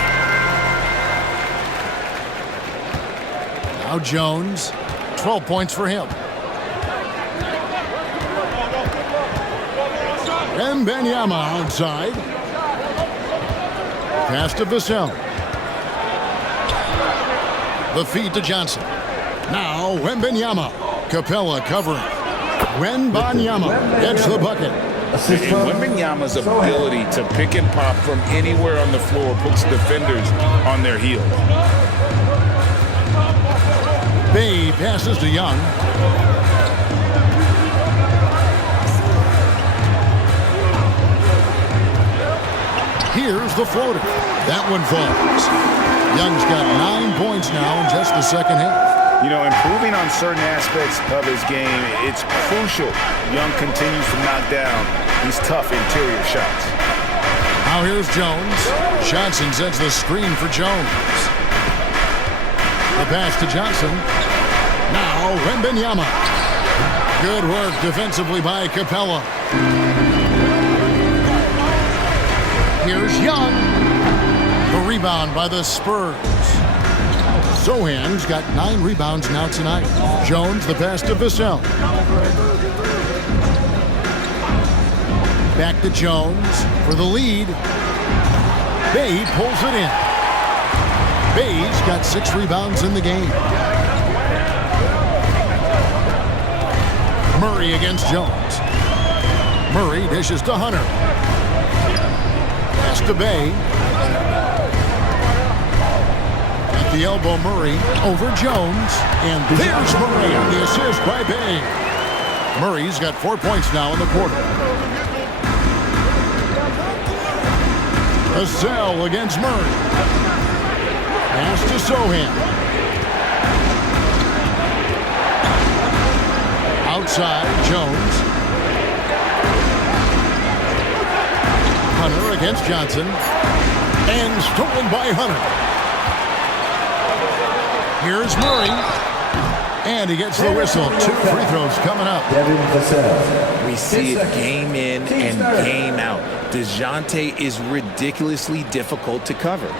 Now Jones, 12 points for him. And Benyama outside. Pass to Vassell. The feed to Johnson. Now Wembanyama. Capella covering. Wembanyama gets the bucket. And Wembanyama's ability to pick and pop from anywhere on the floor puts defenders on their heels. Bay passes to Young. Here's the floater. That one falls. Young's got 9 points now in just the second half. You know, improving on certain aspects of his game, it's crucial. Young continues to knock down these tough interior shots. Now here's Jones. Johnson sets the screen for Jones. The pass to Johnson. Now Wembanyama. Good work defensively by Capella. Here's Young. The rebound by the Spurs. Sohan's got 9 rebounds now tonight. Jones, the pass to Vassell. Back to Jones for the lead. Bay pulls it in. Bay's got 6 rebounds in the game. Murray against Jones. Murray dishes to Hunter. Pass to Bay. At the elbow, Murray over Jones. And there's Murray on the assist by Bay. Murray's got 4 points now in the quarter. Vassell against Murray. Pass to Sohan. Outside, Jones. Hunter against Johnson. And stolen by Hunter. Here's Murray. And he gets the whistle. 2 free throws coming up. We see it game in and game out. DeJounte is ridiculously difficult to cover.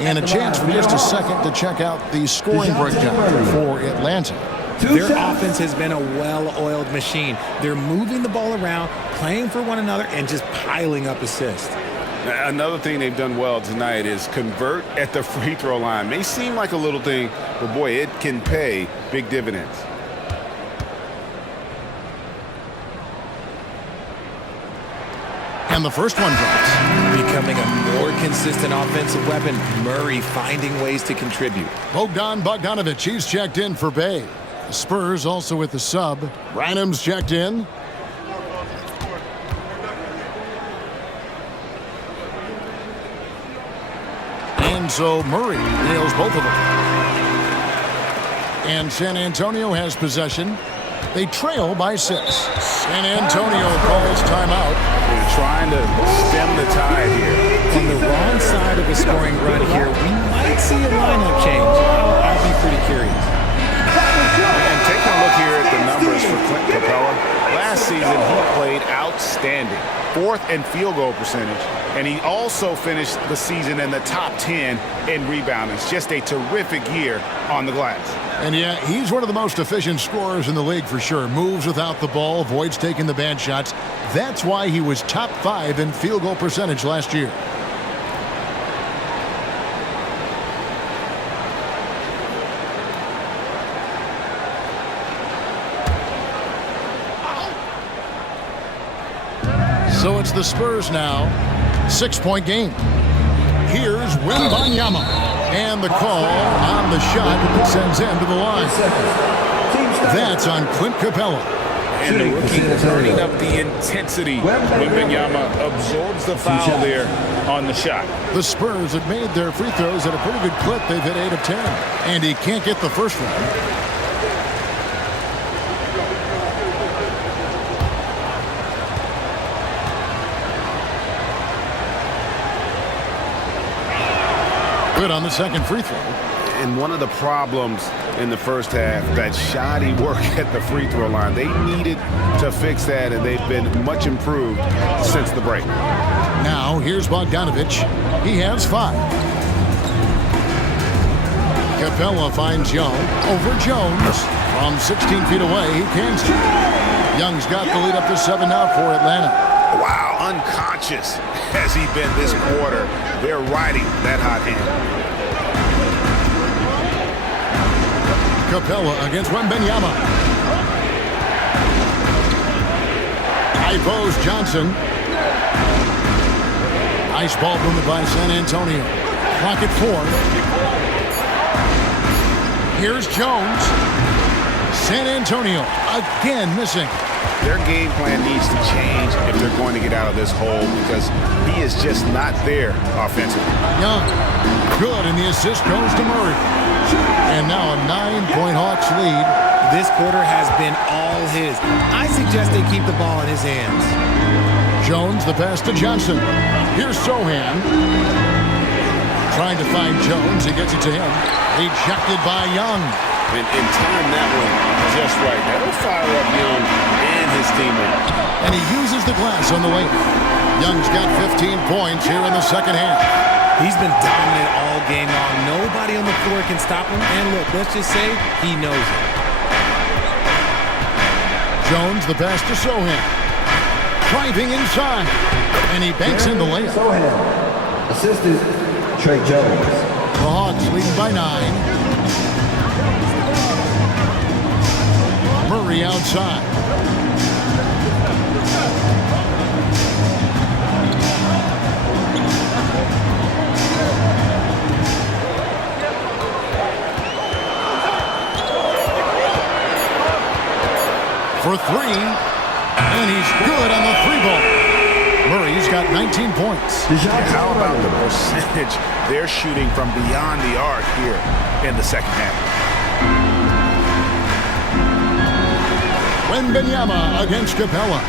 And a chance for just a second to check out the scoring breakdown for Atlanta. Their offense has been a well-oiled machine. They're moving the ball around, playing for one another, and just piling up assists. Another thing they've done well tonight is convert at the free throw line. May seem like a little thing, but boy, it can pay big dividends. And the first one drops. Becoming a more consistent offensive weapon, Murray finding ways to contribute. Bogdanovich, he's checked in for Bay. The Spurs also with the sub. Branham's checked in. And so Murray nails both of them. And San Antonio has possession. They trail by 6. San Antonio calls timeout. They're trying to stem the tide here. On the wrong side of a scoring run here, we might see a lineup change. I'll be pretty curious. And taking a look here at the numbers for Clint Capella, last season he played outstanding. 4th in field goal percentage, and he also finished the season in the top 10 in rebounding. It's just a terrific year on the glass. And yeah, he's one of the most efficient scorers in the league for sure. Moves without the ball, avoids taking the bad shots. That's why he was top 5 in field goal percentage last year. So it's the Spurs now. 6-point game. Here's Wembanyama. And the call on the shot that sends him to the line. That's on Clint Capella. And the rookie turning up the intensity. Wembanyama absorbs the foul there on the shot. The Spurs have made their free throws at a pretty good clip. They've hit 8 of 10. And he can't get the first one. Good on the second free throw. And one of the problems in the first half, that shoddy work at the free throw line. They needed to fix that, and they've been much improved since the break. Now, here's Bogdanovich. He has 5. Capella finds Young over Jones. From 16 feet away, he cans it. Young's got the lead up to 7 now for Atlanta. Wow, unconscious has he been this quarter. They're riding that hot hand. Capella against Wembanyama. High post Johnson. Nice ball movement by San Antonio. Clock at 4. Here's Jones. San Antonio again missing. Their game plan needs to change if they're going to get out of this hole, because he is just not there offensively. Young, good, and the assist goes to Murray. And now a 9-point Hawks lead. This quarter has been all his. I suggest they keep the ball in his hands. Jones, the pass to Johnson. Here's Sohan. Trying to find Jones. He gets it to him. Ejected by Young. And time that one just right. That'll fire up Young and his teammate. And he uses the glass on the way. Young's got 15 points here in the second half. He's been dominant all game long. Nobody on the floor can stop him. And look, let's just say he knows it. Jones, the pass to Sohan. Driving inside. And he banks in the layup. Sohan. Assisted Trey Jones. The Hawks lead by 9. Murray outside. For 3, and he's good on the 3-ball. Murray's got 19 points. How about the percentage they're shooting from beyond the arc here in the second half? Wembanyama against Capella.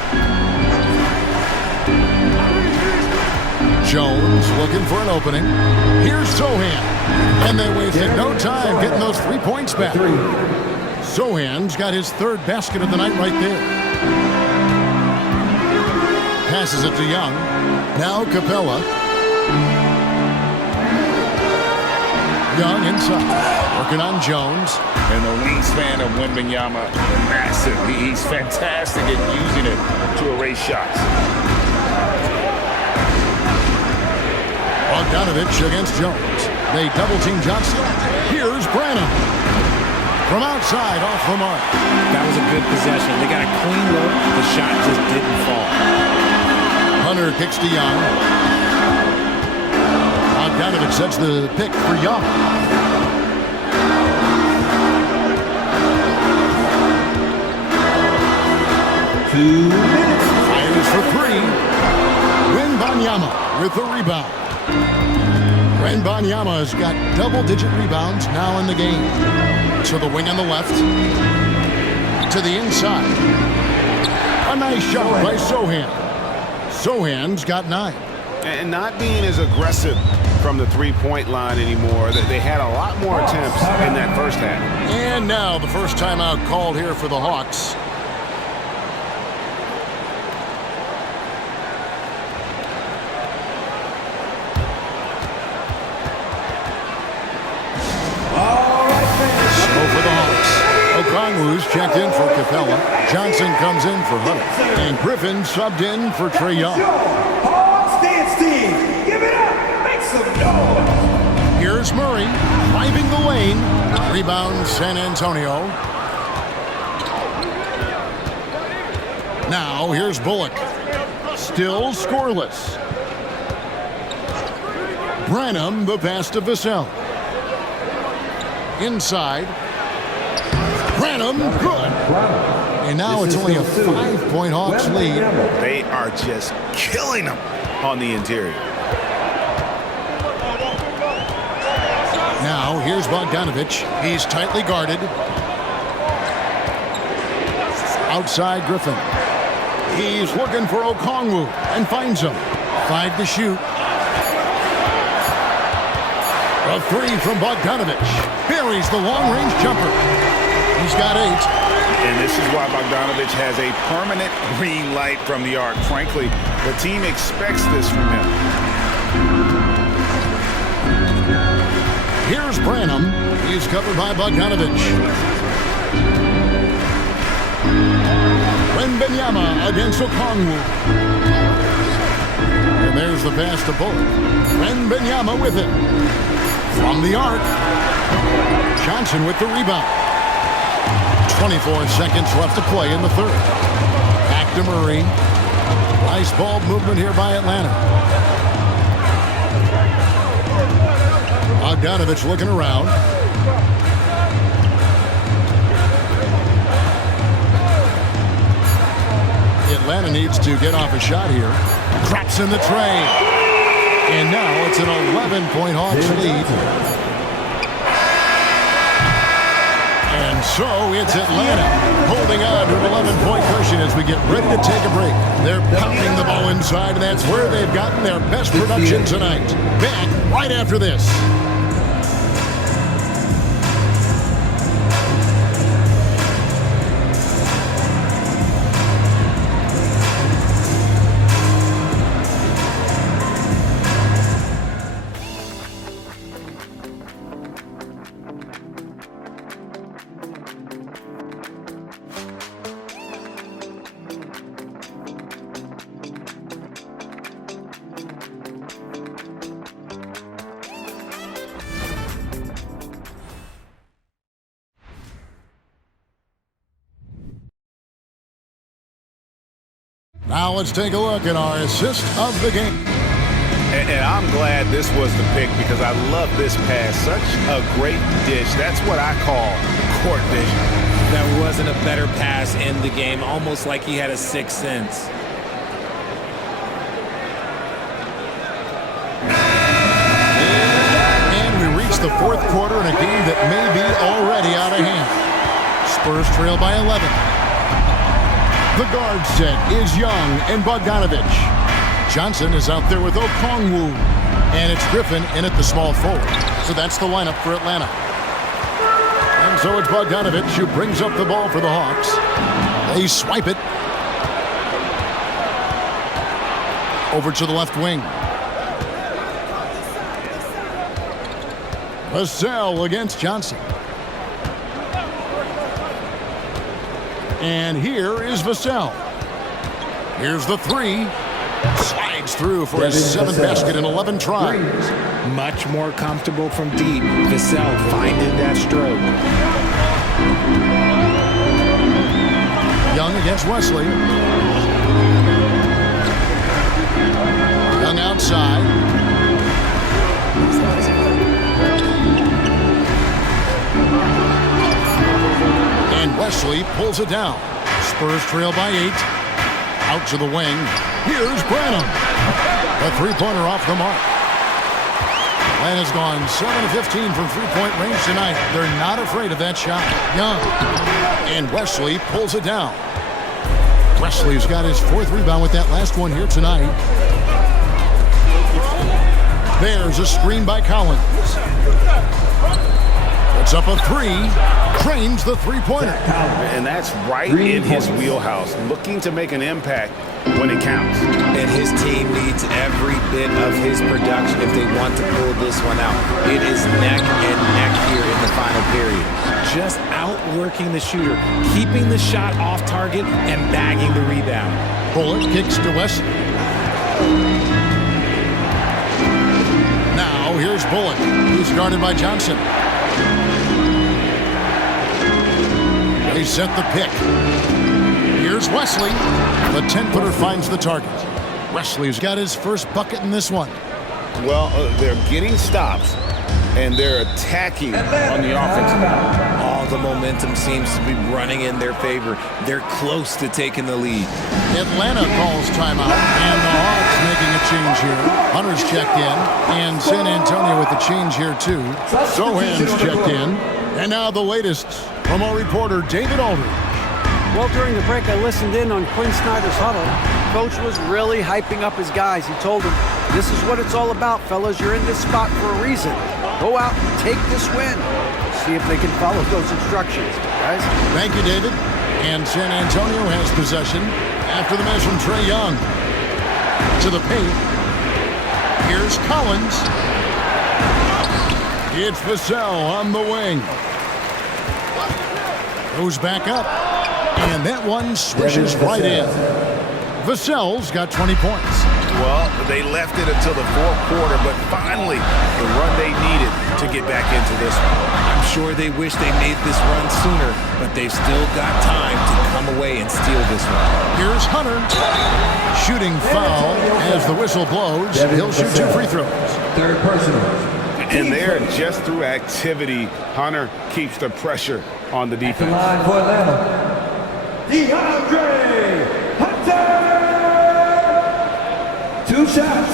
Jones looking for an opening. Here's Sohan. And they wasted no time getting those 3 points back. Sohan's got his 3rd basket of the night right there. Passes it to Young. Now Capella. Young inside. Working on Jones. And the wingspan of Wembanyama, massive. He's fantastic at using it to erase shots. Bogdanovich against Jones. They double-team Johnson. Here's Branham. From outside, off the mark. That was a good possession. They got a clean look. The shot just didn't fall. Hunter kicks to Young. Bogdanovich sets the pick for Young. Fires for three. Wembanyama with the rebound. Wembanyama has got double-digit rebounds now in the game. To the wing on the left. To the inside. A nice shot by Sohan. Sohan's got 9. And not being as aggressive from the three-point line anymore. They had a lot more attempts in that first half. And now the first timeout called here for the Hawks. Okongwu's checked in for Capella. Johnson comes in for Hunter. And Griffin subbed in for Trae Young. Hawks dance team, give it up, make some noise. Here's Murray driving the lane. Rebound San Antonio. Now here's Bullock. Still scoreless. Branham the pass to Vassell. Inside. Branham, good. And now it's only a 5-point Hawks lead. They are just killing them on the interior. Now here's Bogdanovich. He's tightly guarded. Outside Griffin. He's looking for Okongwu and finds him. 5 to shoot. A 3 from Bogdanovich. Buries the long-range jumper. He's got 8. And this is why Bogdanovich has a permanent green light from the arc. Frankly, the team expects this from him. Here's Branham. He's covered by Bogdanovich. Wembanyama against Okongwu. And there's the pass to Bullock. Wembanyama with it. From the arc. Johnson with the rebound. 24 seconds left to play in the third. Back to Murray. Nice ball movement here by Atlanta. Bogdanovich looking around. Atlanta needs to get off a shot here. Drops in the tray. And now it's an 11-point Hawks lead. And so it's Atlanta holding on to an 11-point cushion as we get ready to take a break. They're pounding the ball inside, and that's where they've gotten their best production tonight. Back right after this. Now let's take a look at our assist of the game. And I'm glad this was the pick because I love this pass. Such a great dish. That's what I call court vision. There wasn't a better pass in the game, almost like he had a sixth sense. And we reach the fourth quarter in a game that may be already out of hand. Spurs trail by 11. The guard set is Young and Bogdanovich. Johnson is out there with Okongwu. And it's Griffin in at the small forward. So that's the lineup for Atlanta. And so it's Bogdanovich who brings up the ball for the Hawks. They swipe it. Over to the left wing. Vassell against Johnson. And here is Vassell. Here's the 3. Slides through for his 7th basket in 11 tries. Much more comfortable from deep. Vassell finding that stroke. Young against Wesley. Young outside. And Wesley pulls it down. Spurs trail by 8. Out to the wing. Here's Branham. The three-pointer off the mark. Atlanta's gone 7 of 15 from three-point range tonight. They're not afraid of that shot. Young. And Wesley pulls it down. Wesley's got his 4th rebound with that last one here tonight. There's a screen by Collins. It's up a 3. Cranes the three-pointer. And that's right in his wheelhouse, looking to make an impact when it counts. And his team needs every bit of his production if they want to pull this one out. It is neck and neck here in the final period. Just outworking the shooter, keeping the shot off target, and bagging the rebound. Bullock kicks to Wesley. Now here's Bullock. He's guarded by Johnson. They set the pick. Here's Wesley. The 10-footer finds the target. Wesley's got his first bucket in this one. Well, they're getting stops, and they're attacking on the offensive end. All the momentum seems to be running in their favor. They're close to taking the lead. Atlanta calls timeout, and the Hawks making a change here. Hunter's checked in, and San Antonio with the change here too. Sohan's checked in, and now the latest from our reporter David Aldridge. Well, during the break, I listened in on Quinn Snyder's huddle. Coach was really hyping up his guys. He told them, this is what it's all about, fellas. You're in this spot for a reason. Go out and take this win. See if they can follow those instructions, guys. Thank you, David. And San Antonio has possession after the miss from Trae Young. To the paint. Here's Collins. It's Vassell on the wing. Goes back up. And that one swishes right in. Vassell's got 20 points. Well, they left it until the fourth quarter, but finally the run they needed to get back into this one. I'm sure they wish they made this run sooner, but they've still got time to come away and steal this one. Here's Hunter. Shooting foul as the whistle blows. He'll shoot 2 free throws. Third personal. And there, just through activity, Hunter keeps the pressure on the defense. Line for Atlanta. DeAndre Hunter! 2 shots.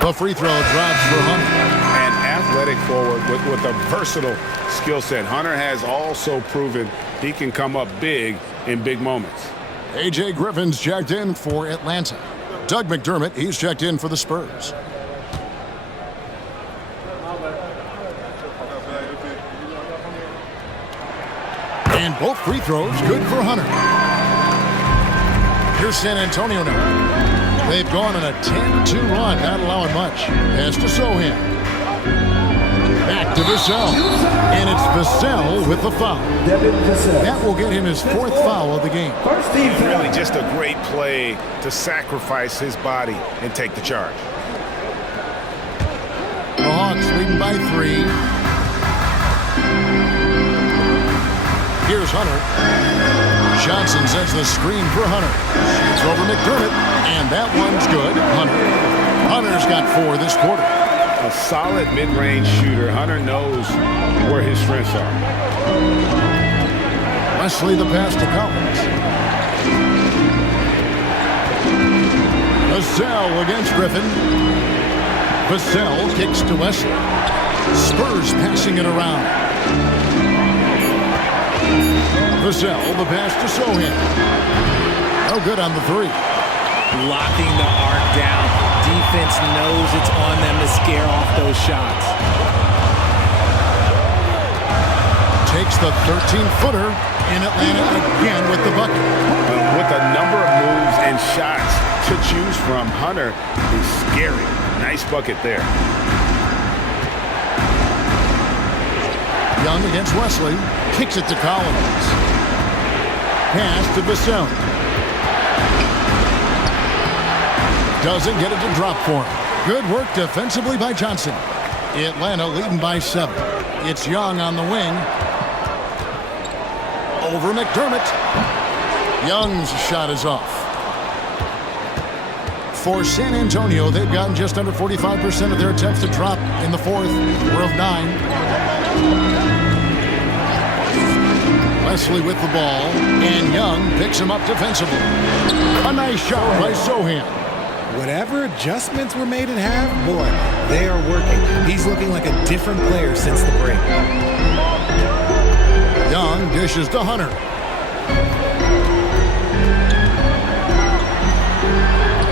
The free throw drops for Hunter. An athletic forward with a versatile skill set. Hunter has also proven he can come up big in big moments. A.J. Griffin's checked in for Atlanta. Doug McDermott, he's checked in for the Spurs. And both free throws good for Hunter. Here's San Antonio now. They've gone on a 10-2 run, not allowing much. Pass to Sohan. Back to Vassell. And it's Vassell with the foul. That will get him his 4th foul of the game. Really just a great play to sacrifice his body and take the charge. The Hawks leading by 3. Here's Hunter. Johnson sets the screen for Hunter. Shoots over McDermott, and that one's good. Hunter's got 4 this quarter. A solid mid-range shooter. Hunter knows where his strengths are. Wesley the pass to Collins. Vassell against Griffin. Vassell kicks to Wesley. Spurs passing it around. Vassell, the pass to Sohan. No good on the 3. Locking the arc down. Defense knows it's on them to scare off those shots. Takes the 13-footer in Atlanta again with the bucket. With a number of moves and shots to choose from, Hunter is scary. Nice bucket there. Young against Wesley. Kicks it to Collins. pass to Vassell. Doesn't get it to drop for him. Good work defensively by Johnson. Atlanta leading by 7. It's Young on the wing. Over McDermott. Young's shot is off. For San Antonio, they've gotten just under 45% of their attempts to drop in the fourth. We're of 9. Wesley with the ball, and Young picks him up defensively. A nice shot by Sohan. Whatever adjustments were made at half, boy, they are working. He's looking like a different player since the break. Young dishes to Hunter.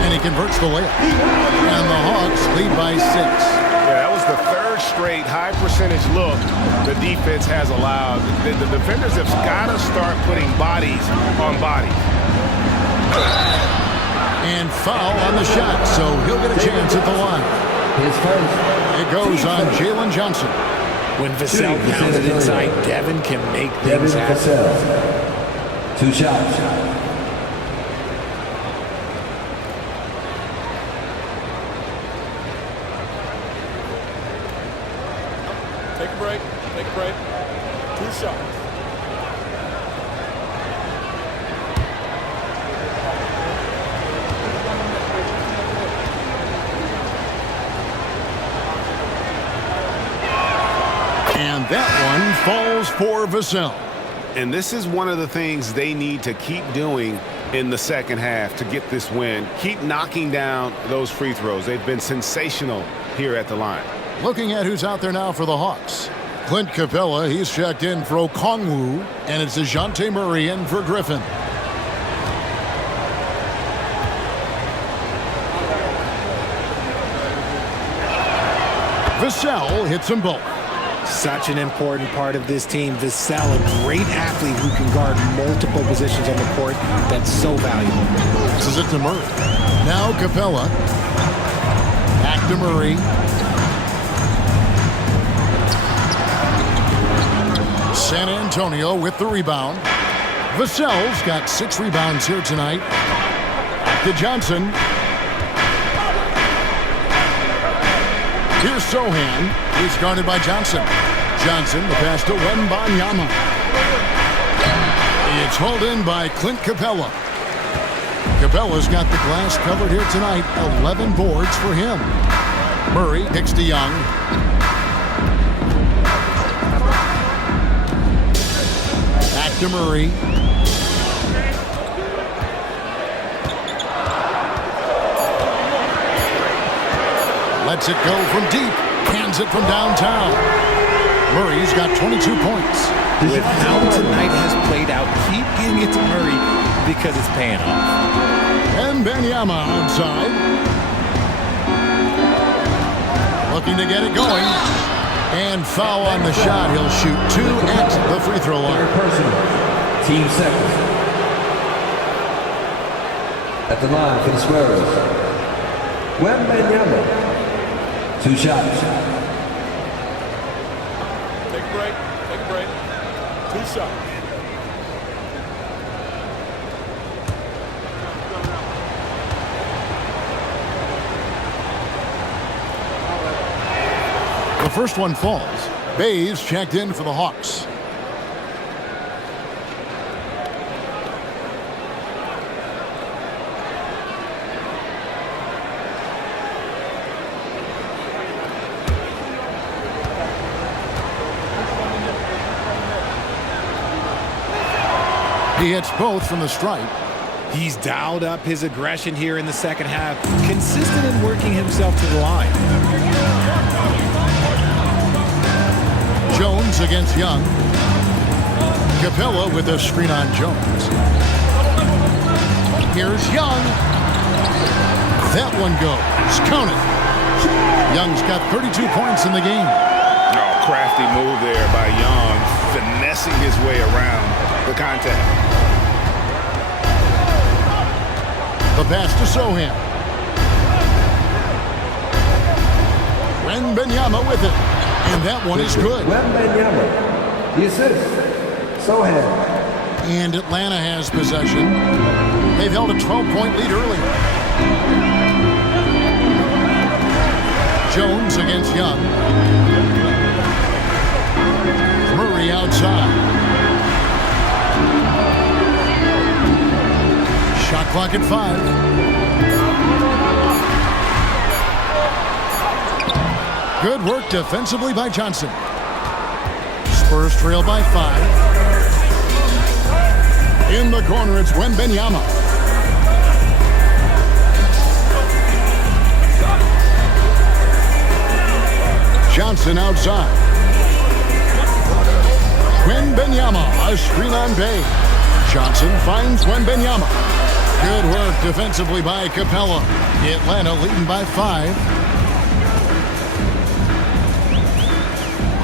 And he converts the layup. And the Hawks lead by 6. Yeah, that was the third straight high percentage look the defense has allowed. The defenders have got to start putting bodies on bodies. And foul on the shot, so he'll get a chance at the line. It goes on Jalen Johnson. When Vassell pounds it inside, Devin can make things happen. 2 shots. Take a break. Take a break. 2 shots. And that one falls for Vassell. And this is one of the things they need to keep doing in the second half to get this win. Keep knocking down those free throws. They've been sensational here at the line. Looking at who's out there now for the Hawks. Clint Capella, he's checked in for Okongwu, and it's DeJounte Murray in for Griffin. Vassell hits them both. Such an important part of this team. Vassell, a great athlete who can guard multiple positions on the court. That's so valuable. This is it to Murray. Now Capella. Back to Murray. San Antonio with the rebound. Vassell's got 6 rebounds here tonight. Back to Johnson. Here's Sohan. He's guarded by Johnson. Johnson, the pass to Wembanyama. It's hauled in by Clint Capella. Capella's got the glass covered here tonight. 11 boards for him. Murray kicks to Young. Back to Murray. Lets it go from deep. Hands it from downtown. Murray's got 22 points. With how tonight has played out, keep giving it to Murray because it's paying off. And Wembanyama outside. Looking to get it going. And foul on the shot. He'll shoot 2 at the free throw line. Personal. Team second. At the line for the Spurs. Wembanyama. 2 shots. Take a break. Take a break. 2 shots. The first one falls. Bays checked in for the Hawks. He hits both from the stripe. He's dialed up his aggression here in the second half, consistent in working himself to the line. Jones against Young. Capella with a screen on Jones. Here's Young. That one goes. Count it. Young's got 32 points in the game. Oh, crafty move there by Young, finessing his way around the contact. The pass to Sohan. Wembanyama with it. And that one is good. Wembanyama. The assist. Sohan. And Atlanta has possession. They've held a 12-point lead earlier. Jones against Young. Murray outside. Shot clock at 5. Good work defensively by Johnson. Spurs trail by 5. In the corner, it's Wembanyama. Johnson outside. Wembanyama, a screen on Bay. Johnson finds Wembanyama. Good work defensively by Capella. Atlanta leading by 5.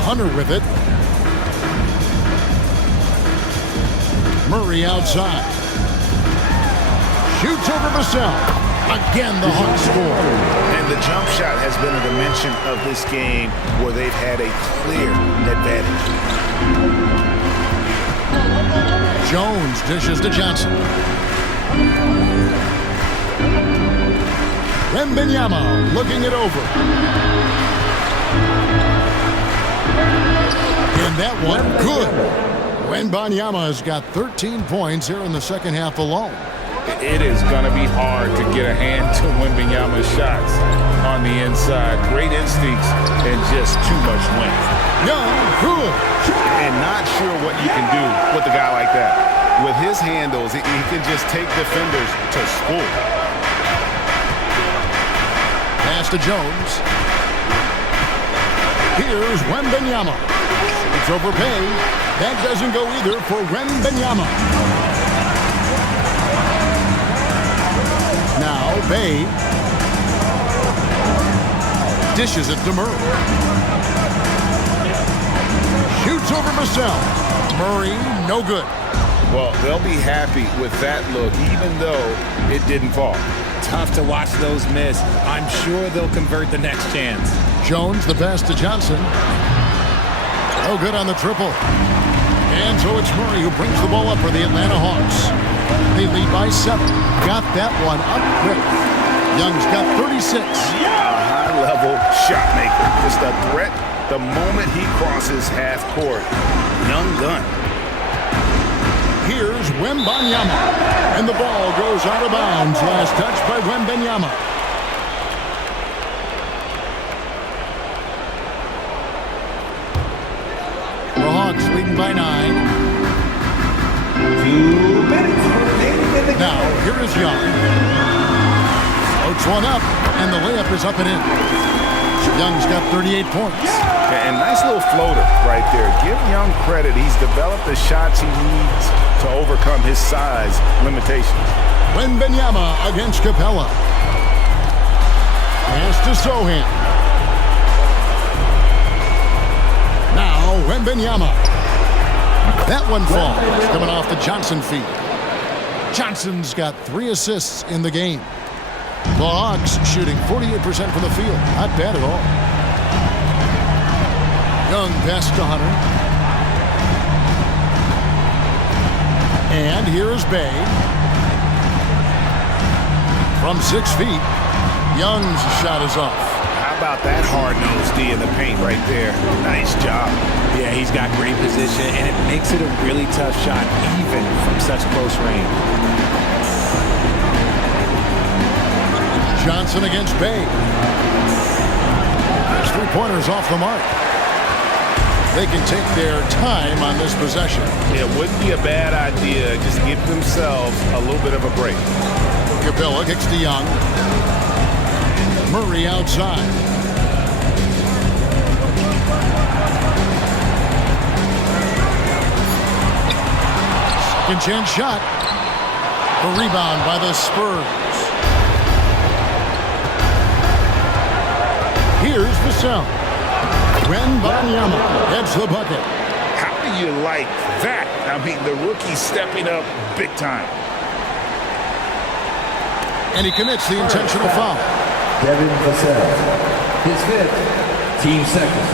Hunter with it. Murray outside. Shoots over Vassell. Again, the Hawks score. And the jump shot has been a dimension of this game where they've had a clear advantage. Jones dishes to Johnson. Wembanyama looking it over. And that one, good. Wembanyama has got 13 points here in the second half alone. It is going to be hard to get a hand to Wembanyama's shots on the inside. Great instincts and just too much length. Young, good. And not sure what you can do with a guy like that. With his handles, he can just take defenders to school. Pass to Jones. Here's Wembanyama. It's over Bay. That doesn't go either for Wembanyama. Now Bay dishes it to Murray. Shoots over Vassell. Murray, no good. Well, they'll be happy with that look, even though it didn't fall. Tough to watch those miss. I'm sure they'll convert the next chance. Jones, the pass to Johnson. No good on the triple. And so it's Murray who brings the ball up for the Atlanta Hawks. They lead by 7. Got that one up quick. Young's got 36. A high-level shot maker. Just a threat the moment he crosses half court. Young gun. Here's Wembanyama. And the ball goes out of bounds. Last touch by Wembanyama. The Hawks leading by 9. 2 minutes remaining in the game. Now, here is Young. Floats one up, and the layup is up and in. Young's got 38 points. And nice little floater right there. Give Young credit. He's developed the shots he needs to overcome his size limitations. Wembanyama against Capella. Pass to Sohan. Now Wembanyama. That one falls, coming off the Johnson feet. Johnson's got 3 assists in the game. The Hawks shooting 48% from the field. Not bad at all. Young pass to Hunter. And here's Bay. From 6 feet, Young's shot is off. How about that hard-nosed D in the paint right there? Nice job. Yeah, he's got great position, and it makes it a really tough shot, even from such close range. Johnson against Bay. His 3-pointers off the mark. They can take their time on this possession. It wouldn't be a bad idea. Just give themselves a little bit of a break. Capella kicks to Young. Murray outside. Second chance shot. The rebound by the Spurs. Here's Vassell. Wembanyama heads the bucket. How do you like that? I mean, the rookie stepping up big time. And he commits the intentional foul. Devin Vassell, his 5th, team 2nd.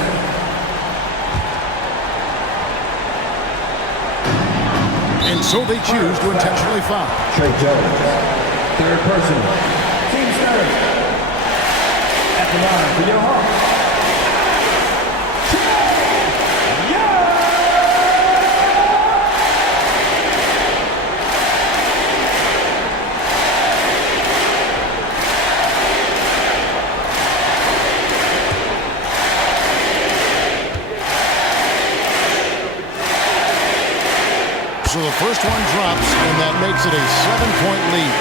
And So they choose to intentionally foul. Trey Jones, third personal. Team third. At the line for your Hawks. So the first one drops, and that makes it a 7-point lead.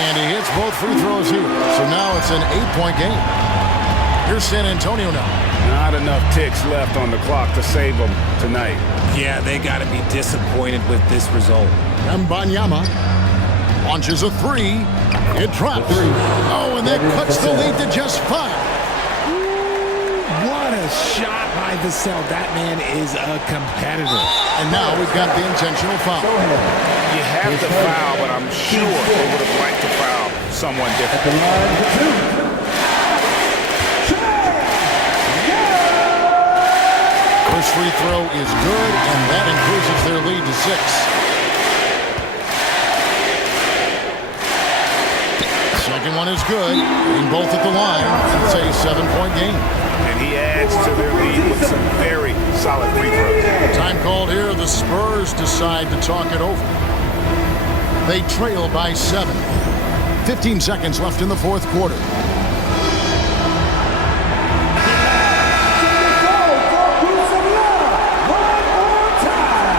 And he hits both free throws here. So now it's an 8-point game. Here's San Antonio now. Not enough ticks left on the clock to save them tonight. Yeah, they got to be disappointed with this result. Wembanyama launches a three. It drops. Oh, and that cuts the lead to just 5. What a shot by Vassell. That man is a competitor. And now we've got the intentional foul. You have to foul, but I'm sure they would have liked to foul someone different. At the line for 2. First free throw is good, and that increases their lead to 6. Second one is good. Getting both at the line. It's a 7-point game. And he adds to their lead with some very solid free throws. Time called here. The Spurs decide to talk it over. They trail by 7. 15 seconds left in the fourth quarter. Time.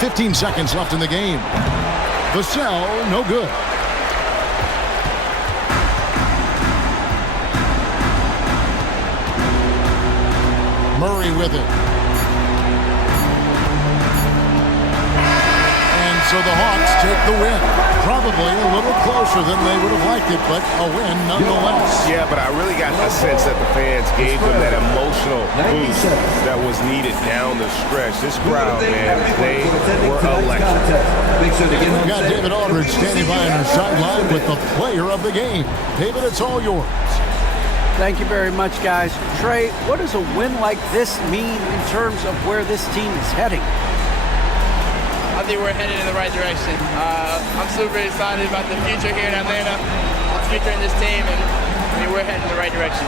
15 seconds left in the game. Vassell, no good. Murray with it. And so the Hawks take the win. Probably a little closer than they would have liked it, but a win nonetheless. Yeah, but I really got the sense that the fans gave them that emotional boost that was needed down the stretch. This crowd, man, they were electric. We've got David Aldridge standing by on our sideline with the player of the game. David, it's all yours. Thank you very much, guys. Trey, what does a win like this mean in terms of where this team is heading? I think we're headed in the right direction. I'm super excited about the future here in Atlanta, the future in this team, and I mean, we're heading in the right direction.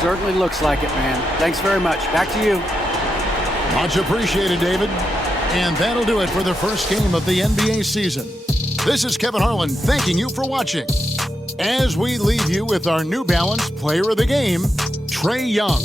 Certainly looks like it, man. Thanks very much. Back to you. Much appreciated, David. And that'll do it for the first game of the NBA season. This is Kevin Harlan thanking you for watching. As we leave you with our New Balance player of the game, Trae Young.